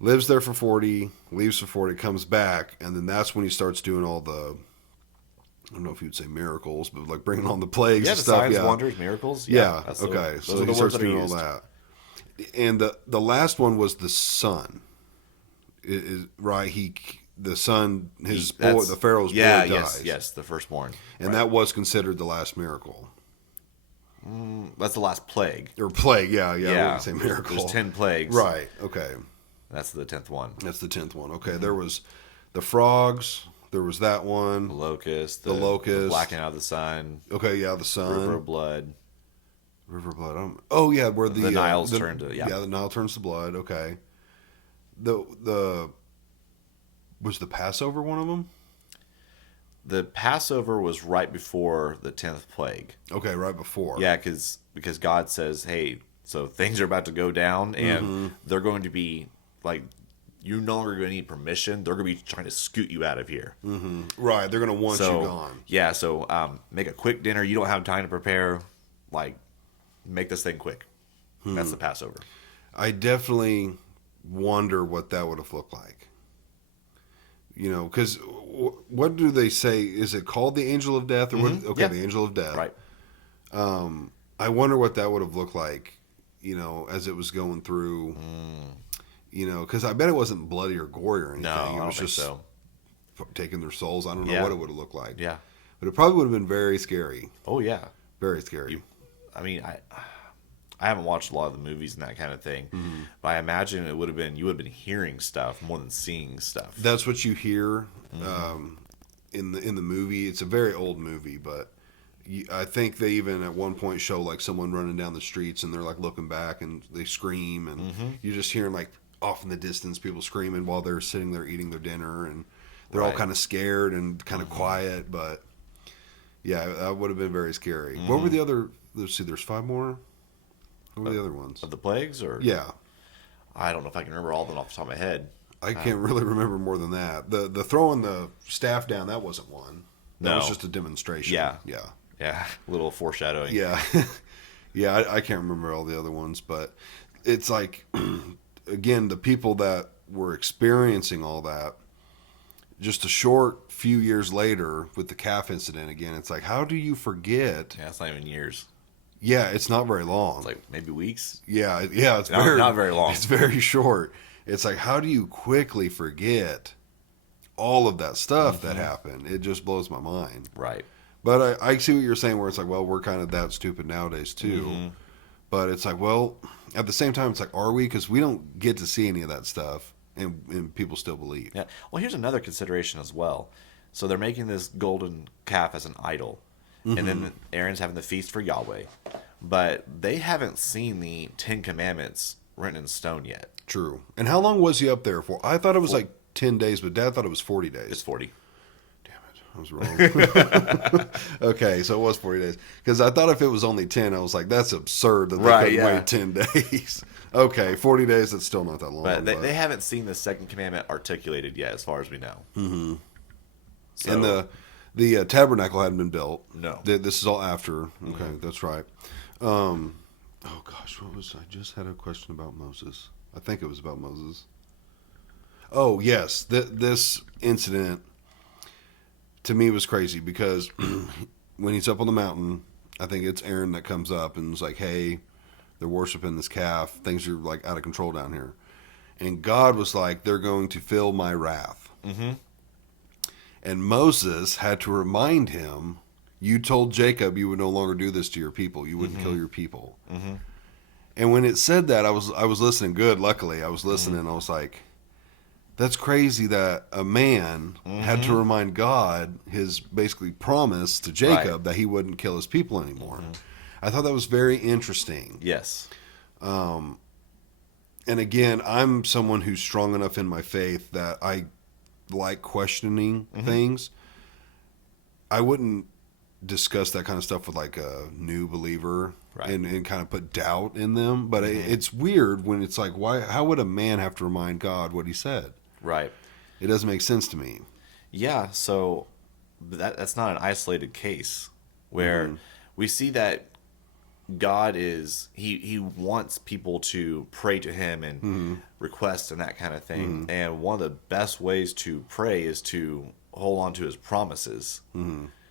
lives there for 40, leaves for 40, comes back, and then that's when he starts doing all the, I don't know if you'd say miracles, but like bringing on the plagues Yeah, and the stuff. signs, yeah. wonders, miracles. Yeah. that's Okay. those So are he the words starts that are doing all used. that. And the last one was the son. Is right? The son, his boy, That's- the Pharaoh's yeah, boy yes, dies. yes, the firstborn. And that was considered the last miracle. That's the last plague. Or plague, yeah. I Yeah, wouldn't say miracle. There's 10 plagues. Right, okay. That's the 10th one. That's the 10th one. Okay, there was the frogs, there was that The one. locust. The locust. Blacking out of the sun. Okay, yeah, the sun. River of blood. River blood. Oh, yeah, where the Nile's turned to, yeah. the Nile turns to blood, okay. Was the Passover one of them? The Passover was right before the 10th plague. Okay, right before. Yeah, because God says, hey, so things are about to go down, and they're going to be, like, you're no longer going to need permission. They're going to be trying to scoot you out of here. Right, they're going to want So, you gone. yeah, so make a quick dinner. You don't have time to prepare. Like, make this thing quick. That's the Passover. I definitely wonder what that would have looked like. You know, because what do they say? Is it called the angel of death? Or what? Okay, Yeah. the angel of death. Right. I wonder what that would have looked like, you know, as it was going through. You know, because I bet it wasn't bloody or gory or anything. No, I it don't was think just so. taking their souls. I don't know Yeah. what it would have looked like. Yeah. But it probably would have been very scary. Oh, yeah. Very scary. I mean, I haven't watched a lot of the movies and that kind of thing, but I imagine you would have been hearing stuff more than seeing stuff. That's what you hear in the movie. It's a very old movie, but I think they even at one point show like someone running down the streets and they're like looking back and they scream and you're just hearing like off in the distance people screaming while they're sitting there eating their dinner and they're all Right. kind of scared and kind of quiet. But yeah, that would have been very scary. What were the other? Let's see. There's 5 more. What were the other ones? Of the plagues, or Yeah. I don't know if I can remember all of them off the top of my head. I can't really remember more than that. The throwing the staff down, that wasn't one. That was No. just a demonstration. Yeah. Yeah. Yeah, little foreshadowing. Yeah. Yeah, I can't remember all the other ones, but it's like, again, the people that were experiencing all that, just a short few years later with the calf incident again, it's like, how do you forget? Yeah, it's not even years. Yeah, it's not very long. It's like maybe weeks. Yeah, it's Not very long. It's very short. It's like, how do you quickly forget all of that stuff that happened? It just blows my mind. Right. But I see what you're saying, where it's like, well, we're kind of that stupid nowadays too. But it's like, well, at the same time, it's like, are we? Because we don't get to see any of that stuff, and people still believe. Yeah. Well, here's another consideration as well. So they're making this golden calf as an idol, and then Aaron's having the feast for Yahweh, but they haven't seen the 10 Commandments written in stone yet. True. And how long was he up there for? I thought it was like 10 days, but Dad thought it was 40 days. It's 40. Damn it. I was wrong. Okay, so it was 40 days. Because I thought if it was only 10, I was like, that's absurd that they Right, couldn't yeah. wait 10 days. Okay, 40 days, that's still not that long. But they haven't seen the second commandment articulated yet, as far as we know. Mm-hmm. So, And the tabernacle hadn't been built. No. This is all after. Okay, that's right. Oh, gosh, what was I just had a question about Moses. I think it was about Moses. Oh, yes. This incident to me was crazy because when he's up on the mountain, I think it's Aaron that comes up and is like, hey, they're worshiping this calf. Things are like out of control down here. And God was like, they're going to feel my wrath. Mm-hmm. And Moses had to remind him, you told Jacob you would no longer do this to your people. You wouldn't kill your people. Mm-hmm. And when it said that, I was listening good. Luckily, I was listening. I was like, that's crazy that a man had to remind God his basically promise to Jacob that he wouldn't kill his people anymore. I thought that was very interesting. Yes. And again, I'm someone who's strong enough in my faith that I like questioning things. I wouldn't discuss that kind of stuff with like a new believer and kind of put doubt in them. But it's weird when it's like, why? How would a man have to remind God what he said? Right. It doesn't make sense to me. Yeah, so that's not an isolated case where we see that God is he wants people to pray to him and request and that kind of thing. And one of the best ways to pray is to hold on to his promises.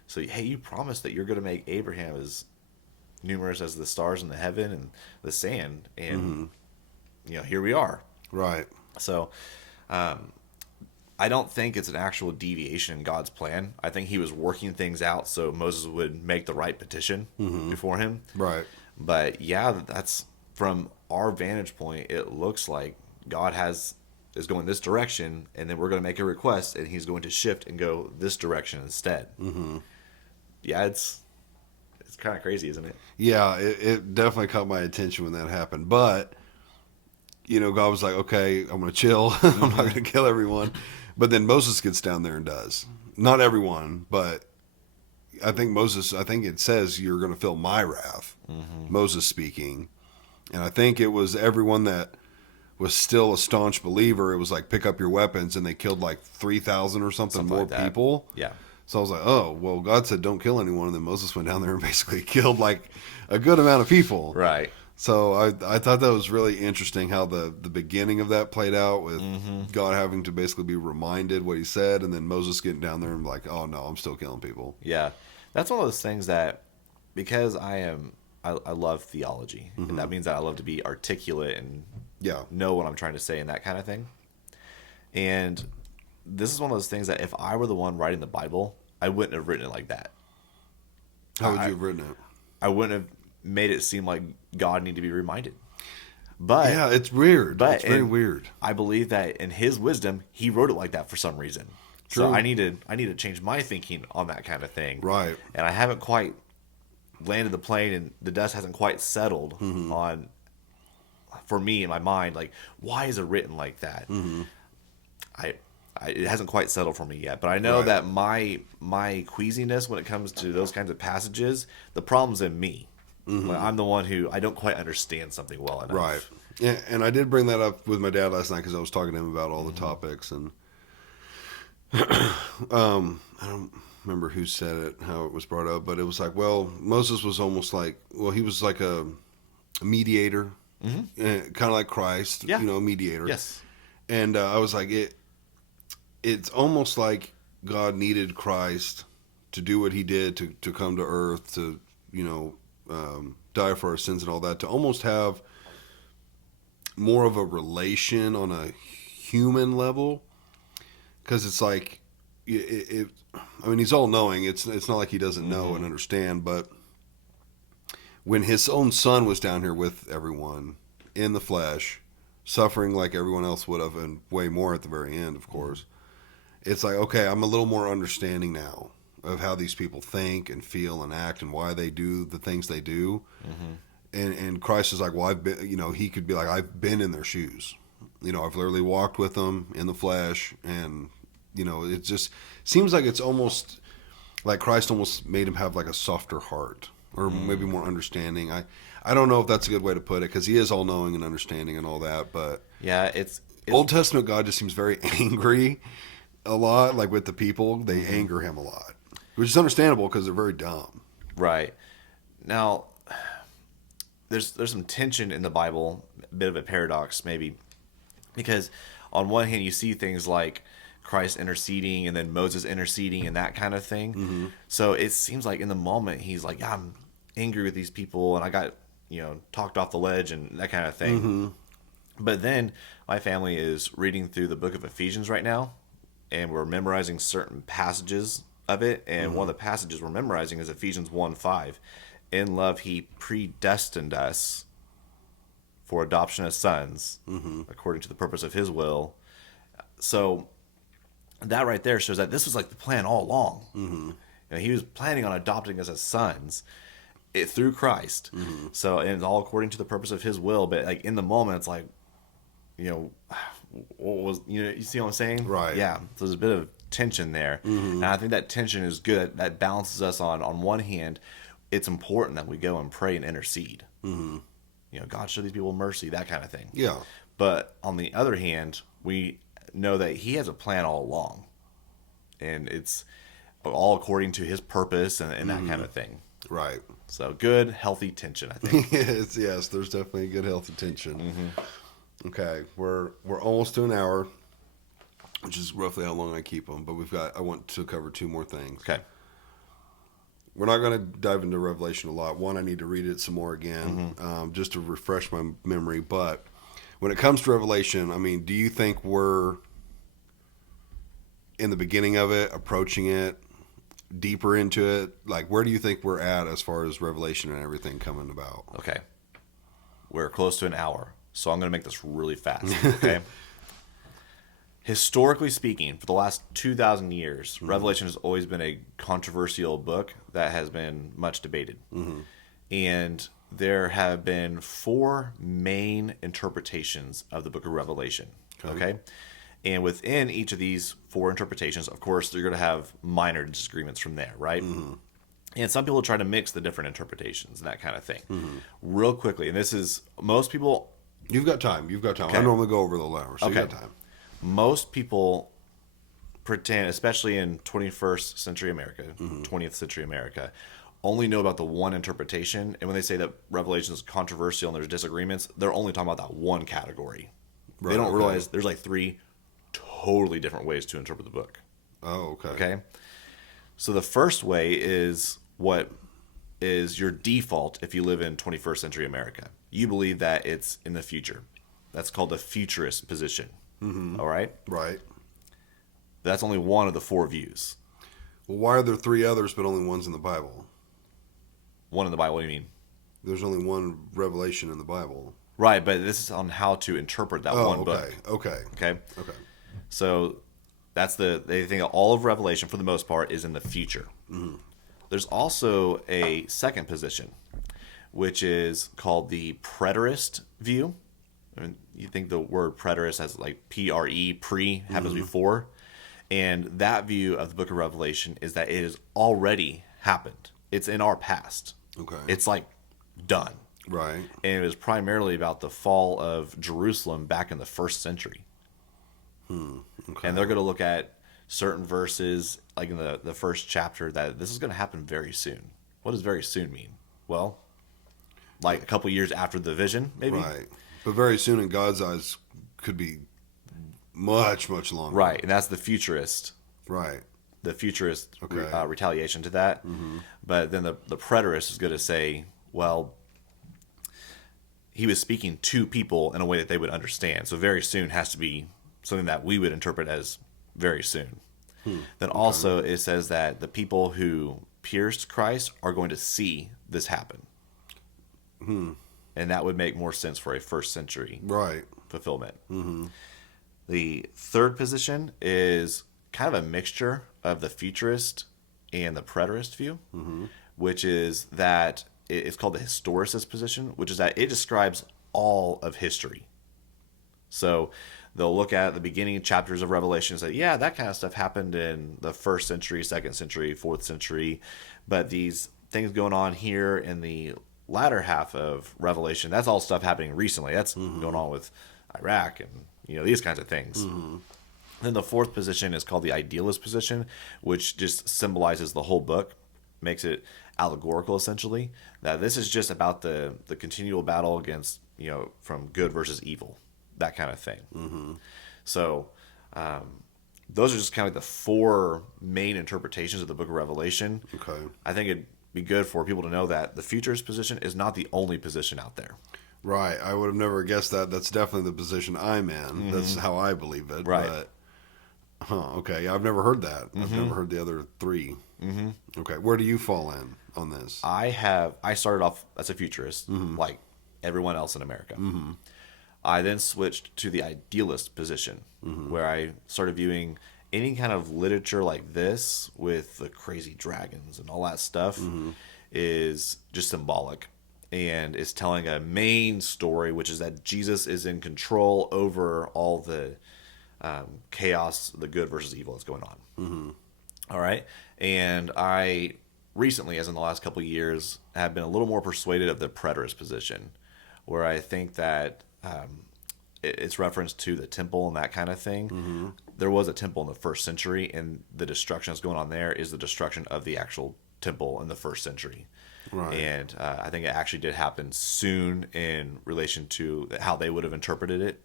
So hey, you promised that you're going to make Abraham as numerous as the stars in the heaven and the sand, and here we are. Right. So I don't think it's an actual deviation in God's plan. I think he was working things out so Moses would make the right petition before him. Right. But yeah, that's from our vantage point, it looks like God is going this direction, and then we're going to make a request, and he's going to shift and go this direction instead. Yeah, it's kind of crazy, isn't it? Yeah, it definitely caught my attention when that happened. But, God was like, okay, I'm going to chill. I'm not going to kill everyone. But then Moses gets down there and does. Not everyone, but I think it says you're going to feel my wrath. Moses speaking. And I think it was everyone that was still a staunch believer. It was like, pick up your weapons, and they killed like 3,000 or something more like that. people. Yeah. So I was like, oh, well, God said don't kill anyone. And then Moses went down there and basically killed like a good amount of people. Right. So I thought that was really interesting how the beginning of that played out with God having to basically be reminded what he said. And then Moses getting down there and like, oh, no, I'm still killing people. Yeah. That's one of those things that, because I love theology, and that means that I love to be articulate and know what I'm trying to say and that kind of thing. And this is one of those things that if I were the one writing the Bible, I wouldn't have written it like that. How would you have written it? I wouldn't have made it seem like God needed to be reminded. But yeah, it's weird. But it's very weird. I believe that in his wisdom, he wrote it like that for some reason. True. So I need to change my thinking on that kind of thing. Right. And I haven't quite landed the plane, and the dust hasn't quite settled on, for me in my mind, like, why is it written like that? It hasn't quite settled for me yet, but I know that my queasiness when it comes to those kinds of passages, the problem's in me. Like, I'm the one who I don't quite understand something well enough. Right. Yeah, and I did bring that up with my dad last night because I was talking to him about all the topics, and I don't remember who said it, how it was brought up, but it was like, well, Moses was almost like, well, he was like a mediator, kind of like Christ, a mediator. Yes. And I was like, it's almost like God needed Christ to do what he did to come to earth to die for our sins and all that, to almost have more of a relation on a human level, because it's like I mean, he's all knowing. It's not like he doesn't know and understand, but when his own son was down here with everyone in the flesh, suffering like everyone else would have, and way more at the very end, of course, it's like, okay, I'm a little more understanding now of how these people think and feel and act and why they do the things they do. And Christ is like, well, I've been, he could be like, I've been in their shoes. I've literally walked with them in the flesh, and it just seems like it's almost like Christ almost made him have like a softer heart, or maybe more understanding. I don't know if that's a good way to put it, because he is all knowing and understanding and all that, but yeah, it's Old Testament God just seems very angry a lot, like with the people. They anger him a lot, which is understandable because they're very dumb. Right. Now, there's some tension in the Bible, a bit of a paradox maybe, because on one hand you see things like Christ interceding and then Moses interceding and that kind of thing. So it seems like in the moment he's like, I'm angry with these people and I got talked off the ledge and that kind of thing. But then my family is reading through the book of Ephesians right now, and we're memorizing certain passages of it, and one of the passages we're memorizing is Ephesians 1:5. In love he predestined us for adoption as sons, according to the purpose of his will. So that right there shows that this was like the plan all along. He was planning on adopting us as sons through Christ. So, and it's all according to the purpose of his will. But like in the moment, it's like, what was, you see what I'm saying? Right. Yeah. So there's a bit of tension there. And I think that tension is good. That balances us on one hand. It's important that we go and pray and intercede. God, show these people mercy, that kind of thing. Yeah. But on the other hand, we know that he has a plan all along, and it's all according to his purpose and that kind of thing. Right. So good, healthy tension, I think. yes, there's definitely a good, healthy tension. Okay, we're almost to an hour, which is roughly how long I keep them. But I want to cover two more things. Okay. We're not going to dive into Revelation a lot. One, I need to read it some more again, just to refresh my memory. But when it comes to Revelation, I mean, do you think we're in the beginning of it, approaching it, deeper into it? Like, where do you think we're at as far as Revelation and everything coming about? Okay. We're close to an hour, so I'm going to make this really fast. Okay. Historically speaking, for the last 2,000 years, Revelation has always been a controversial book that has been much debated. And there have been 4 main interpretations of the book of Revelation. Okay? And within each of these 4 interpretations, of course, you're going to have minor disagreements from there, right? And some people try to mix the different interpretations and that kind of thing. Real quickly, and this is, most people... You've got time. Okay. I normally go over the hour, so you got time. Most people pretend, especially in 21st century America, 20th century America, only know about the one interpretation. And when they say that Revelation is controversial and there's disagreements, they're only talking about that one category. Right, they don't realize there's like 3 totally different ways to interpret the book. Oh, okay. Okay. So the first way is what is your default if you live in 21st century America. You believe that it's in the future. That's called the futurist position. All right? Right. That's only one of the 4 views. Well, why are there 3 others but only one's in the Bible? One in the Bible, what do you mean? There's only one Revelation in the Bible. Right, but this is on how to interpret that one book. Okay. So that's they think all of Revelation, for the most part, is in the future. There's also a second position, which is called the preterist view. I mean, you think the word preterist has like P-R-E, pre, happens before. And that view of the book of Revelation is that it has already happened. It's in our past. Okay. It's like done. Right. And it was primarily about the fall of Jerusalem back in the 1st century. Okay. And they're going to look at certain verses, like in the first chapter, that this is going to happen very soon. What does very soon mean? Well, like a couple years after the vision, maybe? Right. But very soon in God's eyes could be much, much longer. Right. And that's the futurist. Right. The futurist retaliation to that. But then the preterist is going to say, well, he was speaking to people in a way that they would understand. So very soon has to be something that we would interpret as very soon. Then also it says that the people who pierced Christ are going to see this happen. And that would make more sense for a first century Right. fulfillment. The third position is kind of a mixture of the futurist and the preterist view, which is that it's called the historicist position, which is that it describes all of history. So they'll look at the beginning chapters of Revelation and say, yeah, that kind of stuff happened in the 1st century, 2nd century, 4th century. But these things going on here in the latter half of Revelation, that's all stuff happening recently. That's going on with Iraq and these kinds of things. Then the fourth position is called the idealist position, which just symbolizes the whole book, makes it allegorical essentially. That this is just about the continual battle against, from good versus evil, that kind of thing. So those are just kind of like the four main interpretations of the book of Revelation. Okay. I think it'd be good for people to know that the futurist position is not the only position out there. Right. I would have never guessed that. That's definitely the position I'm in. That's how I believe it. Right. But, okay. I've never heard that. I've never heard the other three. Okay. Where do you fall in on this? I started off as a futurist, like everyone else in America. I then switched to the idealist position, where I started viewing any kind of literature like this with the crazy dragons and all that stuff is just symbolic. And it's telling a main story, which is that Jesus is in control over all the chaos, the good versus evil that's going on. All right. And I recently, as in the last couple of years, have been a little more persuaded of the preterist position, where I think that it's reference to the temple and that kind of thing. There was a temple in the 1st century, and the destruction that's going on there is the destruction of the actual temple in the 1st century. Right. And I think it actually did happen soon in relation to how they would have interpreted it.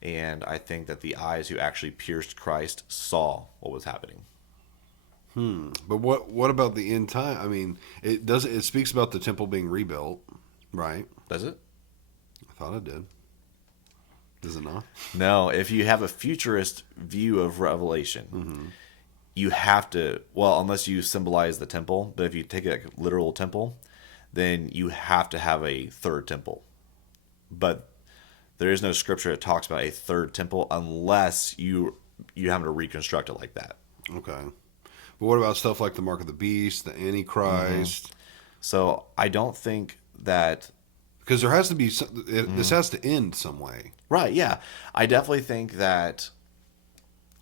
And I think that the eyes who actually pierced Christ saw what was happening. But what about the end time? I mean, it speaks about the temple being rebuilt, right? Does it? I thought it did. Does it not? No. If you have a futurist view of Revelation, you have to, well, unless you symbolize the temple, but if you take it like a literal temple, then you have to have a third temple. But there is no scripture that talks about a third temple unless you have to reconstruct it like that. Okay. But what about stuff like the Mark of the Beast, the Antichrist? So I don't think that... Because there has to be... This has to end some way. Right, yeah. I definitely think that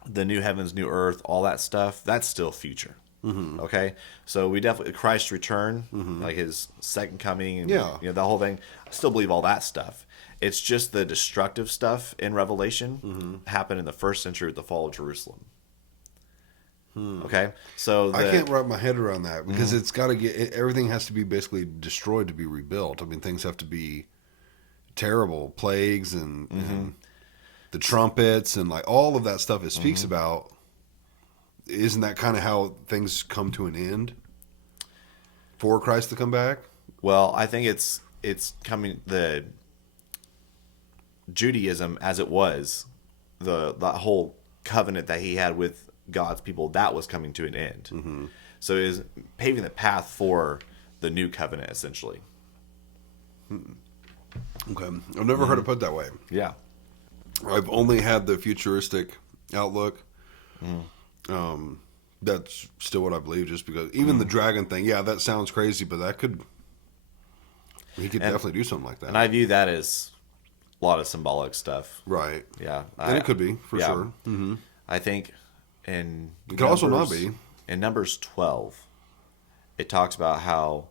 the new heavens, new earth, all that stuff, that's still future. Okay? So we definitely... Christ's return, like his second coming, and the whole thing, I still believe all that stuff. It's just the destructive stuff in Revelation happened in the 1st century with the fall of Jerusalem. Okay, so I can't wrap my head around that because it's got to get everything has to be basically destroyed to be rebuilt. I mean, things have to be terrible, plagues and the trumpets and like all of that stuff it speaks about. Isn't that kind of how things come to an end for Christ to come back? Well, I think it's coming. The Judaism, as it was, the whole covenant that he had with God's people, that was coming to an end. So it is paving the path for the new covenant, essentially. Okay. I've never heard it put that way. Yeah. I've only had the futuristic outlook. That's still what I believe, just because even the dragon thing, yeah, that sounds crazy, but he could definitely do something like that. And I view that as a lot of symbolic stuff. Right. Yeah. And it could be, for sure. I think in it could also not be. In Numbers 12, it talks about how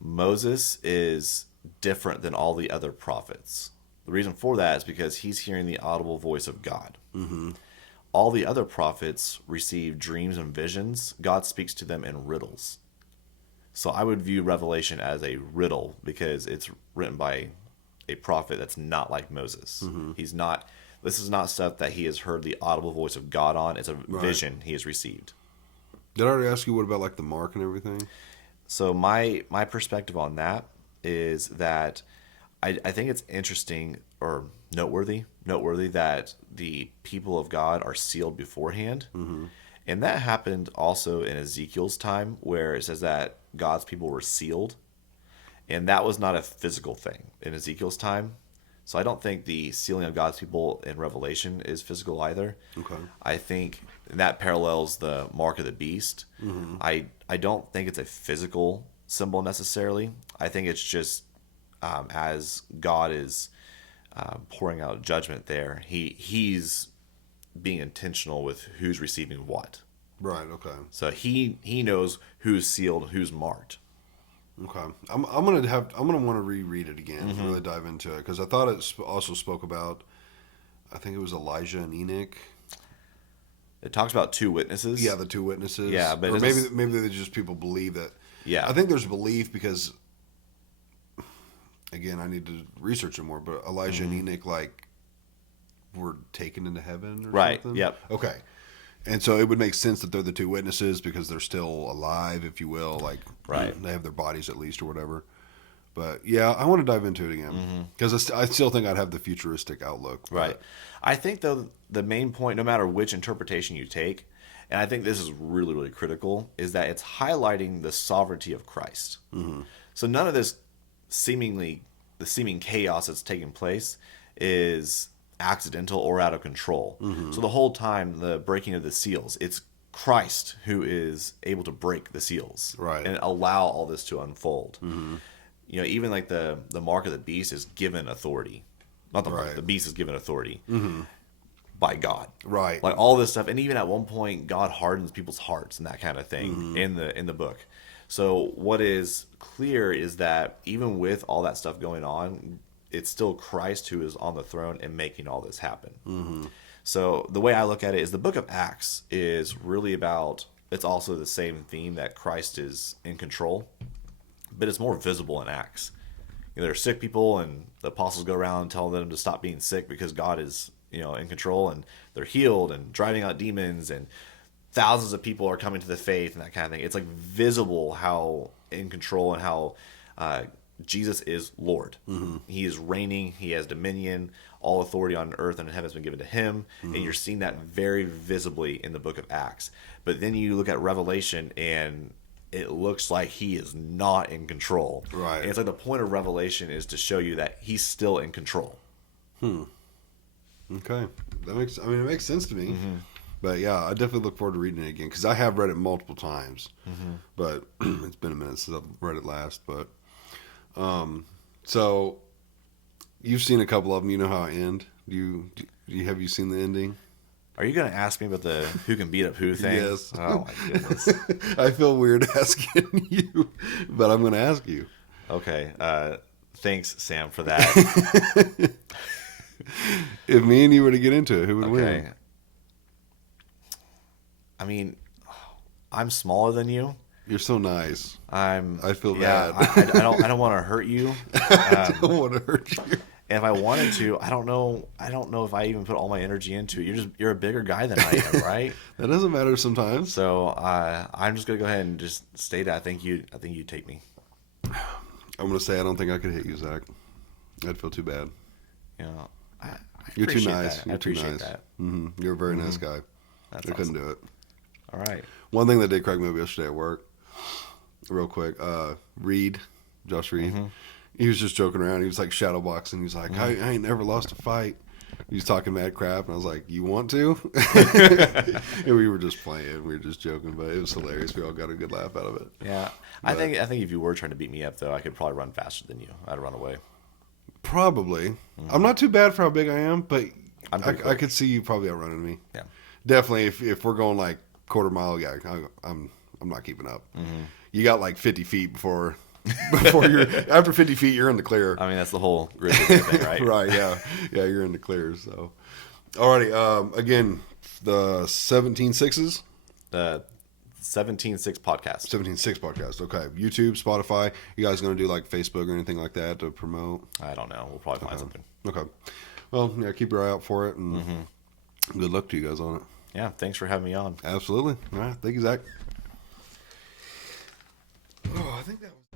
Moses is different than all the other prophets. The reason for that is because he's hearing the audible voice of God. All the other prophets receive dreams and visions. God speaks to them in riddles. So I would view Revelation as a riddle because it's written by a prophet that's not like Moses. This is not stuff that he has heard the audible voice of God on. It's a vision he has received. Did I already ask you what about like the mark and everything? So my perspective on that is that I think it's interesting or noteworthy that the people of God are sealed beforehand. And that happened also in Ezekiel's time, where it says that God's people were sealed. And that was not a physical thing in Ezekiel's time. So I don't think the sealing of God's people in Revelation is physical either. Okay. I think that parallels the mark of the beast. I don't think it's a physical symbol necessarily. I think it's just as God is pouring out judgment there, he's being intentional with who's receiving what. Right. Okay. So he knows who's sealed, who's marked. Okay. I'm gonna want to reread it again, really dive into it, because I thought it also spoke about, I think it was Elijah and Enoch. It talks about two witnesses. Yeah, the two witnesses. Yeah, but or maybe they just people believe that. Yeah. I think there's belief because, again, I need to research it more. But Elijah and Enoch were taken into heaven or Right. something. Yep. Okay. And so it would make sense that they're the two witnesses because they're still alive, if you will. Right. They have their bodies at least or whatever. But yeah, I want to dive into it again because I still think I'd have the futuristic outlook. Right. I think, though, the main point, no matter which interpretation you take, and I think this is really, really critical, is that it's highlighting the sovereignty of Christ. So none of this seeming chaos that's taking place is accidental or out of control. So the whole time, the breaking of the seals, it's Christ who is able to break the seals, Right. and allow all this to unfold. You know, even like the mark of the beast is given authority. Not the mark, Right. the beast is given authority by God. Right. Like all this stuff, and even at one point, God hardens people's hearts and that kind of thing in the book. So what is clear is that even with all that stuff going on, it's still Christ who is on the throne and making all this happen. So the way I look at it is the book of Acts is really about, it's also the same theme that Christ is in control, but it's more visible in Acts. You know, there are sick people and the apostles go around telling them to stop being sick because God is, you know, in control, and they're healed and driving out demons, and thousands of people are coming to the faith and that kind of thing. It's like visible how in control and how Jesus is Lord. He is reigning. He has dominion. All authority on earth and in heaven has been given to him. And you're seeing that very visibly in the book of Acts. But then you look at Revelation and it looks like he is not in control. Right. And it's like the point of Revelation is to show you that he's still in control. Okay. It makes sense to me. But yeah, I definitely look forward to reading it again because I have read it multiple times. But it's been a minute since I've read it last. But so you've seen a couple of them. You know how I end. Have you seen the ending? Are you going to ask me about the who can beat up who thing? Yes. Oh my goodness. I feel weird asking you, but I'm going to ask you. Okay. Thanks, Sam, for that. If me and you were to get into it, who would Okay. win? I mean, I'm smaller than you. You're so nice. I feel bad. bad. I don't want to hurt you. I don't want to hurt you. And if I wanted to, I don't know if I even put all my energy into it. You're a bigger guy than I am, right? That doesn't matter sometimes. So I'm just gonna go ahead and just state that I think you'd take me. I'm going to say I don't think I could hit you, Zach. I'd feel too bad. You know, I You're too appreciate nice. that. You're I too appreciate nice. that. You're a very nice guy. That's I couldn't do it. All right. One thing that did crack me up yesterday at work, real quick, Josh Reed, he was just joking around. He was like shadow boxing. He was like, I ain't never lost a fight. He was talking mad crap, and I was like, you want to? And we were just playing. We were just joking, but it was hilarious. We all got a good laugh out of it. Yeah. I think if you were trying to beat me up, though, I could probably run faster than you. I'd run away. Probably. I'm not too bad for how big I am, but I'm pretty I quick. could see you probably outrunning me. Yeah. Definitely, if we're going like quarter mile, yeah, I'm not keeping up. You got like 50 feet before you're after 50 feet, you're in the clear. I mean, that's the whole grizzly thing, right? Right? Yeah, you're in the clear. So, alrighty. Again, the 17.6s. The 17.6 podcast. 17.6 podcast. Okay, YouTube, Spotify. You guys gonna do like Facebook or anything like that to promote? I don't know. We'll probably find something. Okay. Well, yeah, keep your eye out for it, and good luck to you guys on it. Yeah. Thanks for having me on. Absolutely. All right. Thank you, Zach. Oh, I think that was.